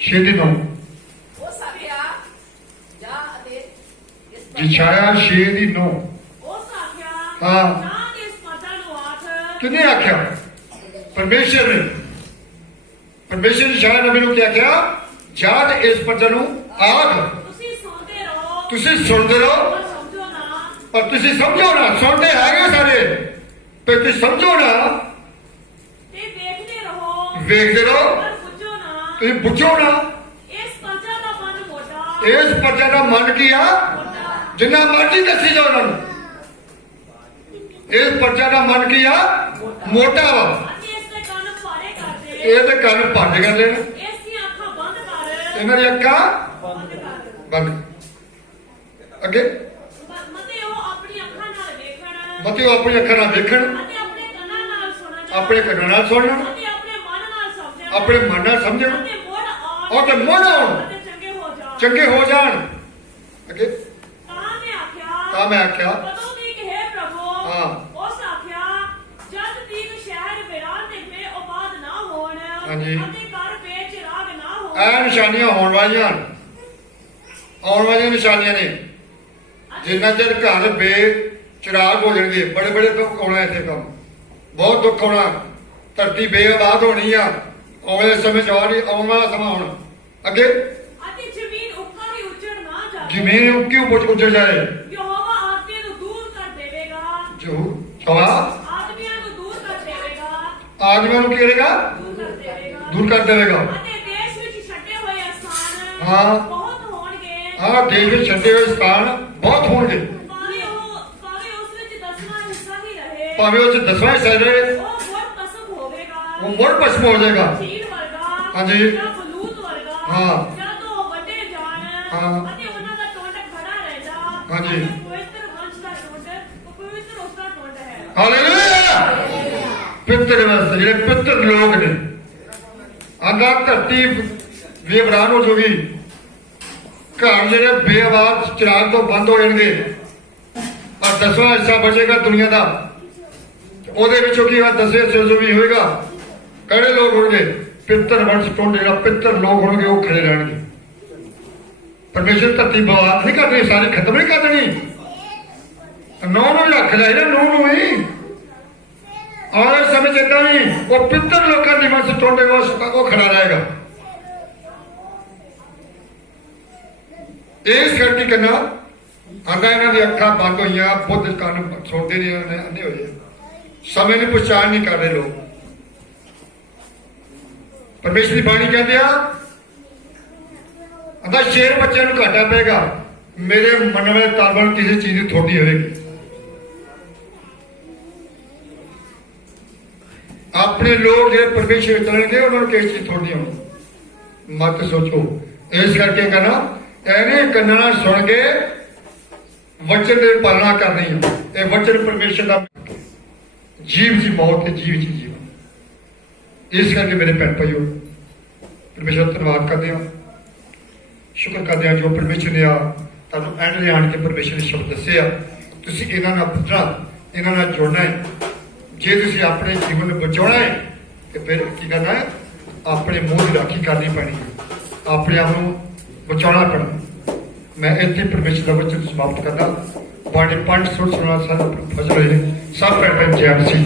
6:9 ਉਸ ਆਖਿਆ ਜਾ ਅਤੇ ਇਸ यशायाह 6:9 ਉਸ ਆਖਿਆ ਹਾਂ। ਨਾ ਇਸ ਪੱਥਰ ਨੂੰ ਆਖ किन्ने आख्या? परमेश्वर ने। परमेश्वर ने यशायाह नबी नूं क्या कहा? जा ते इस पत्थर नूं आख, ਤੁਸੀਂ ਸੁਣਦੇ ਰਹੋ तुसीं सुनदे रहो ਪਰ ਸਮਝੋ ਨਾ पर तुसीं समझो ना। सुनते हैगे सारे पर तुसीं समझो ना, ਤੇ ਵੇਖਦੇ ਰਹੋ वेखदे रहो ਪਰ ਬੁੱਝੋ ਨਾ। तुसीं बुझो ना। ਇਸ ਪੱਥਰ ਦਾ ਮਨ ਮੋਟਾ इस पत्थर का मन की आ ਮੋਟਾ जिन्ना मर्जी दसी जाओ उन्होंने, इस पत्थर का मन की आ मोटा वा। ਅਤੇ ਇਸ ਦੇ ਕੰਨ ਭਾਰੇ ਕਰ ਦੇ। ये तो कन भंड कर लेना, ਇਸ ਦੀਆਂ ਅੱਖਾਂ ਬੰਦ ਕਰ इन्हां दी अक्खां ਬੰਦ ਕਰ बंद। अगे ਮਤੇ ਉਹ ਆਪਣੀ ਅੱਖਾਂ ਨਾਲ ਵੇਖਣ मत अपनी अक्खां नाल वेखण, ਅਤੇ ਆਪਣੇ ਕੰਨਾਂ ਨਾਲ ਸੁਣਨ अपने कंनां नाल सुनन, ਅਤੇ ਆਪਣੇ ਮਨ ਨਾਲ ਸਮਝਣ अपने मन नाल समझण ਅਤੇ ਮੁੜ ਆਉਣ और ते मुड़ आउण, ਅਤੇ ਚੰਗੇ ਹੋ ਜਾਣ। चंगे हो जाण। अगे ਤਾਂ ਮੈਂ ਆਖਿਆ तां मैं आख्या ਕਦੋਂ ਤੀਕ ਹੈ ਪ੍ਰਭੂ ਹਾਂ। ਉਸ ਆਖਿਆ ਜਦ ਤੀਕ ਸ਼ਹਿਰ ਵਿਰਾਨ ਤੇ ਬੇਆਬਾਦ ਨਾ ਹੋਣ ਹਾਂਜੀ। ਅਤੇ ਘਰ ਬੇਚਿਰਾਗ ਨਾ ਹੋਣ ਇਹ ਨਿਸ਼ਾਨੀਆਂ ਹੋਣ ਵਾਲੀਆਂ ਹਨ, ਆਉਣ ਵਾਲੀਆਂ ਨਿਸ਼ਾਨੀਆਂ ਨੇ। ਜਿੰਨਾ ਚਿਰ ਘਰ ਬੇਚਿਰਾਗ ਹੋ ਜਾਣਗੇ, ਬੜੇ ਬੜੇ ਦੁੱਖ ਆਉਣਾ ਇੱਥੇ ਕੰਮ, ਬਹੁਤ ਦੁੱਖ ਆਉਣਾ, ਧਰਤੀ ਬੇਆਬਾਦ ਹੋਣੀ ਆ। ਆਉਣ ਵਾਲੇ ਸਮੇਂ ਚ ਆਉਣ ਵਾਲਾ ਸਮਾਂ ਹੁਣ ਅੱਗੇ ਅਤੇ ਜ਼ਮੀਨ ਉੱਪਰ ਹੀ ਉੱਜੜ ਨਾ ਜਾਵੇ। ਜ਼ਮੀਨ ਉੱਕੀ ਉੱਜੜ ਜਾਏ। ਯਹੋਵਾ ਆਦਮੀਆਂ ਨੂੰ ਦੂਰ ਕਰ ਦੇਵੇਗਾ ਜੋ ਹਵਾ ਆਦਮੀਆਂ ਨੂੰ ਦੂਰ ਕਰ ਦੇਵੇਗਾ ਆਦਮੀਆਂ ਨੂੰ ਕੀ ਕਰੇਗਾ? ਦੂਰ ਕਰ ਦੇਵੇਗਾ ਦੂਰ ਕਰ ਦੇਵੇਗਾ। ਅਤੇ ਦੇਸ਼ ਵਿੱਚ ਛੱਡੇ ਹੋਏ ਸਥਾਨ ਹਾਂ। ਬਹੁਤ ਹੋਣਗੇ। ਆਹ ਦੇਸ਼ ਵਿੱਚ ਛੱਡੇ ਹੋਏ ਸਥਾਨ ਬਹੁਤ ਹੋਣਗੇ, ਭਾਵੇਂ ਉਸ ਵਿੱਚ 10ਵਾਂ ਹਿੱਸਾ ਹੀ ਰਹੇ ਭਾਵੇਂ ਉਹ ਚ 10ਵਾਂ ਹਿੱਸਾ ਰਹੇ, ਉਹ ਮੁੜ ਪਸਮ ਹੋਵੇਗਾ। ਉਹ ਮੁੜ ਭਸਮ ਹੋ ਜਾਏਗਾ। ਚੀਨ ਵਰਗਾ ਹਾਂਜੀ। ਜਾਂ ਬਲੂਤ ਵਰਗਾ ਹਾਂ। ਜਦ ਉਹ ਵੱਡੇ ਜਾਣ ਹਾਂ। ਅਤੇ ਉਹਨਾਂ ਦਾ ਟੁੰਡ ਖੜਾ ਰਹਿੰਦਾ ਹਾਂਜੀ। ਅਤੇ ਪਵਿੱਤਰ ਵੰਸ਼ ਦਾ ਟੁੰਡ ਪਵਿੱਤਰ ਉਸ ਦਾ ਟੁੰਡ ਹੈ। ਹਾਲੇਲੂਇਆ। ਪਿੱਤਰ ਵਾਸਤੇ ਜਿਹੜੇ ਪਿੱਤਰ ਲੋਕ ਨੇ, ਆਂਦਾ ਧਰਤੀ ਬੇਵਰਾਨ ਹੋ ਜੂਗੀ, ਘਰ ਜਿਹੜੇ ਬੇਆਬਾਦ ਚਿਰਾਗ ਤੋਂ ਬੰਦ ਹੋ ਜਾਣਗੇ, ਆ 10ਵਾਂ ਹਿੱਸਾ ਬਚੇਗਾ ਦੁਨੀਆ ਦਾ। ਉਹਦੇ ਵਿੱਚੋਂ ਕੀ ਹੋਇਆ? 10ਵੇਂ ਹਿੱਸੇ ਜੋ ਵੀ ਹੋਏਗਾ, ਕਿਹੜੇ ਲੋਕ ਹੋਣਗੇ? ਪਿੱਤਰ ਵੰਸ਼ ਟੁੰਡ, ਜਿਹੜਾ ਪਿੱਤਰ ਲੋਕ ਹੋਣਗੇ ਉਹ ਖੜੇ ਰਹਿਣਗੇ। ਪਰਮੇਸ਼ਰ ਧਰਤੀ ਬਰਬਾਦ ਨਹੀਂ ਕਰਨੀ, ਸਾਰੀ ਖਤਮ ਨਹੀਂ ਕਰ ਦੇਣੀ। ਨੌ ਨੂੰ ਵੀ ਰੱਖ ਲਿਆ ਨਾ, ਨੌ ਨੂੰ ਵੀ ਆਉਣ ਸਮੇਂ ਚ ਏਦਾਂ ਵੀ ਉਹ ਪਿੱਤਰ ਲੋਕਾਂ ਦੀ ਵੰਸ਼ ਟੁੰਡੇ ਉਹ ਖੜਾ ਰਹੇਗਾ। ਇਸ ਕਰਕੇ ਕਰਨਾ ਆਂਦਾ ਇਹਨਾਂ ਦੀ ਅੱਖਾਂ ਬੰਦ ਹੋਈਆਂ, ਬੁੱਧ ਕੰਨ ਸੁਣਦੇ ਨਹੀਂ, ਅੰਨੇ ਹੋਏ, ਸਮੇਂ ਦੀ ਪਛਾਣ ਨਹੀਂ ਕਰ ਰਹੇ ਲੋਕ। ਪਰਮੇਸ਼ਰ ਦੀ ਬਾਣੀ ਕਹਿੰਦੇ ਆ, ਆਂਦਾ ਸ਼ੇਰ ਬੱਚੇ ਨੂੰ ਘਾਟਾ ਪਏਗਾ, ਮੇਰੇ ਮਨ ਵਾਲੇ ਤਾਲਬਨ ਕਿਸੇ ਚੀਜ਼ ਦੀ ਥੋੜੀ ਹੋਵੇਗੀ। ਆਪਣੇ ਲੋਕ ਜਿਹੜੇ ਪਰਮੇਸ਼ਰ ਚਲਣਗੇ ਉਹਨਾਂ ਨੂੰ ਕਿਸੇ ਚੀਜ਼ ਥੋੜੀ ਹੋਣੀ। ਮਤ ਸੋਚੋ। ਇਸ ਕਰਕੇ ਕਹਿਣਾ ਇਹਨੇ ਕੰਨਾਂ ਨਾਲ ਸੁਣ ਕੇ ਵਚਨ ਦੀ ਪਾਲਣਾ ਕਰਨੀ ਹੈ। ਇਹ ਵਚਨ ਪਰਮੇਸ਼ਰ ਦਾ ਜੀਵ ਜੀ ਮੌਤ ਤੇ ਜੀਵ ਜੀ ਜੀਵਨ। ਇਸ ਕਰਕੇ ਮੇਰੇ ਭੈਣ ਭਾਈਓ, ਪਰਮੇਸ਼ਰ ਦਾ ਧੰਨਵਾਦ ਕਰਦੇ ਹਾਂ, ਸ਼ੁਕਰ ਕਰਦੇ ਹਾਂ ਜੋ ਪਰਮੇਸ਼ਰ ਨੇ ਆ ਤੁਹਾਨੂੰ ਐਂਡ ਤੇ ਆਣ ਕੇ ਪਰਮੇਸ਼ਰ ਨੇ ਸ਼ਬਦ ਦੱਸੇ ਆ। ਤੁਸੀਂ ਇਹਨਾਂ ਨਾਲ ਪੁੱਛਣਾ, ਇਹਨਾਂ ਨਾਲ ਜੁੜਨਾ ਹੈ। ਜੇ ਤੁਸੀਂ ਆਪਣੇ ਜੀਵਨ ਨੂੰ ਬਚਾਉਣਾ ਹੈ ਤੇ ਫਿਰ ਕੀ ਕਰਨਾ ਹੈ? ਆਪਣੇ ਮੂੰਹ ਦੀ ਰਾਖੀ ਕਰਨੀ ਪੈਣੀ ਹੈ, ਆਪਣੇ ਆਪ ਨੂੰ ਬਚਾਉਣਾ ਪੈਣਾ। ਮੈਂ ਇੱਥੇ ਪਰਮੇਸ਼ਰ ਦਾ ਵਚਨ ਸਮਾਪਤ ਕਰਦਾ। ਬਾਣੀ 5 ਸੁਣ ਸੁਣਾ ਸਾਨੂੰ ਫਜ਼ਲ ਹੋਏ। ਸਭ ਭੈਣ ਭੈਣ ਜੈ ਮਸੀਹ।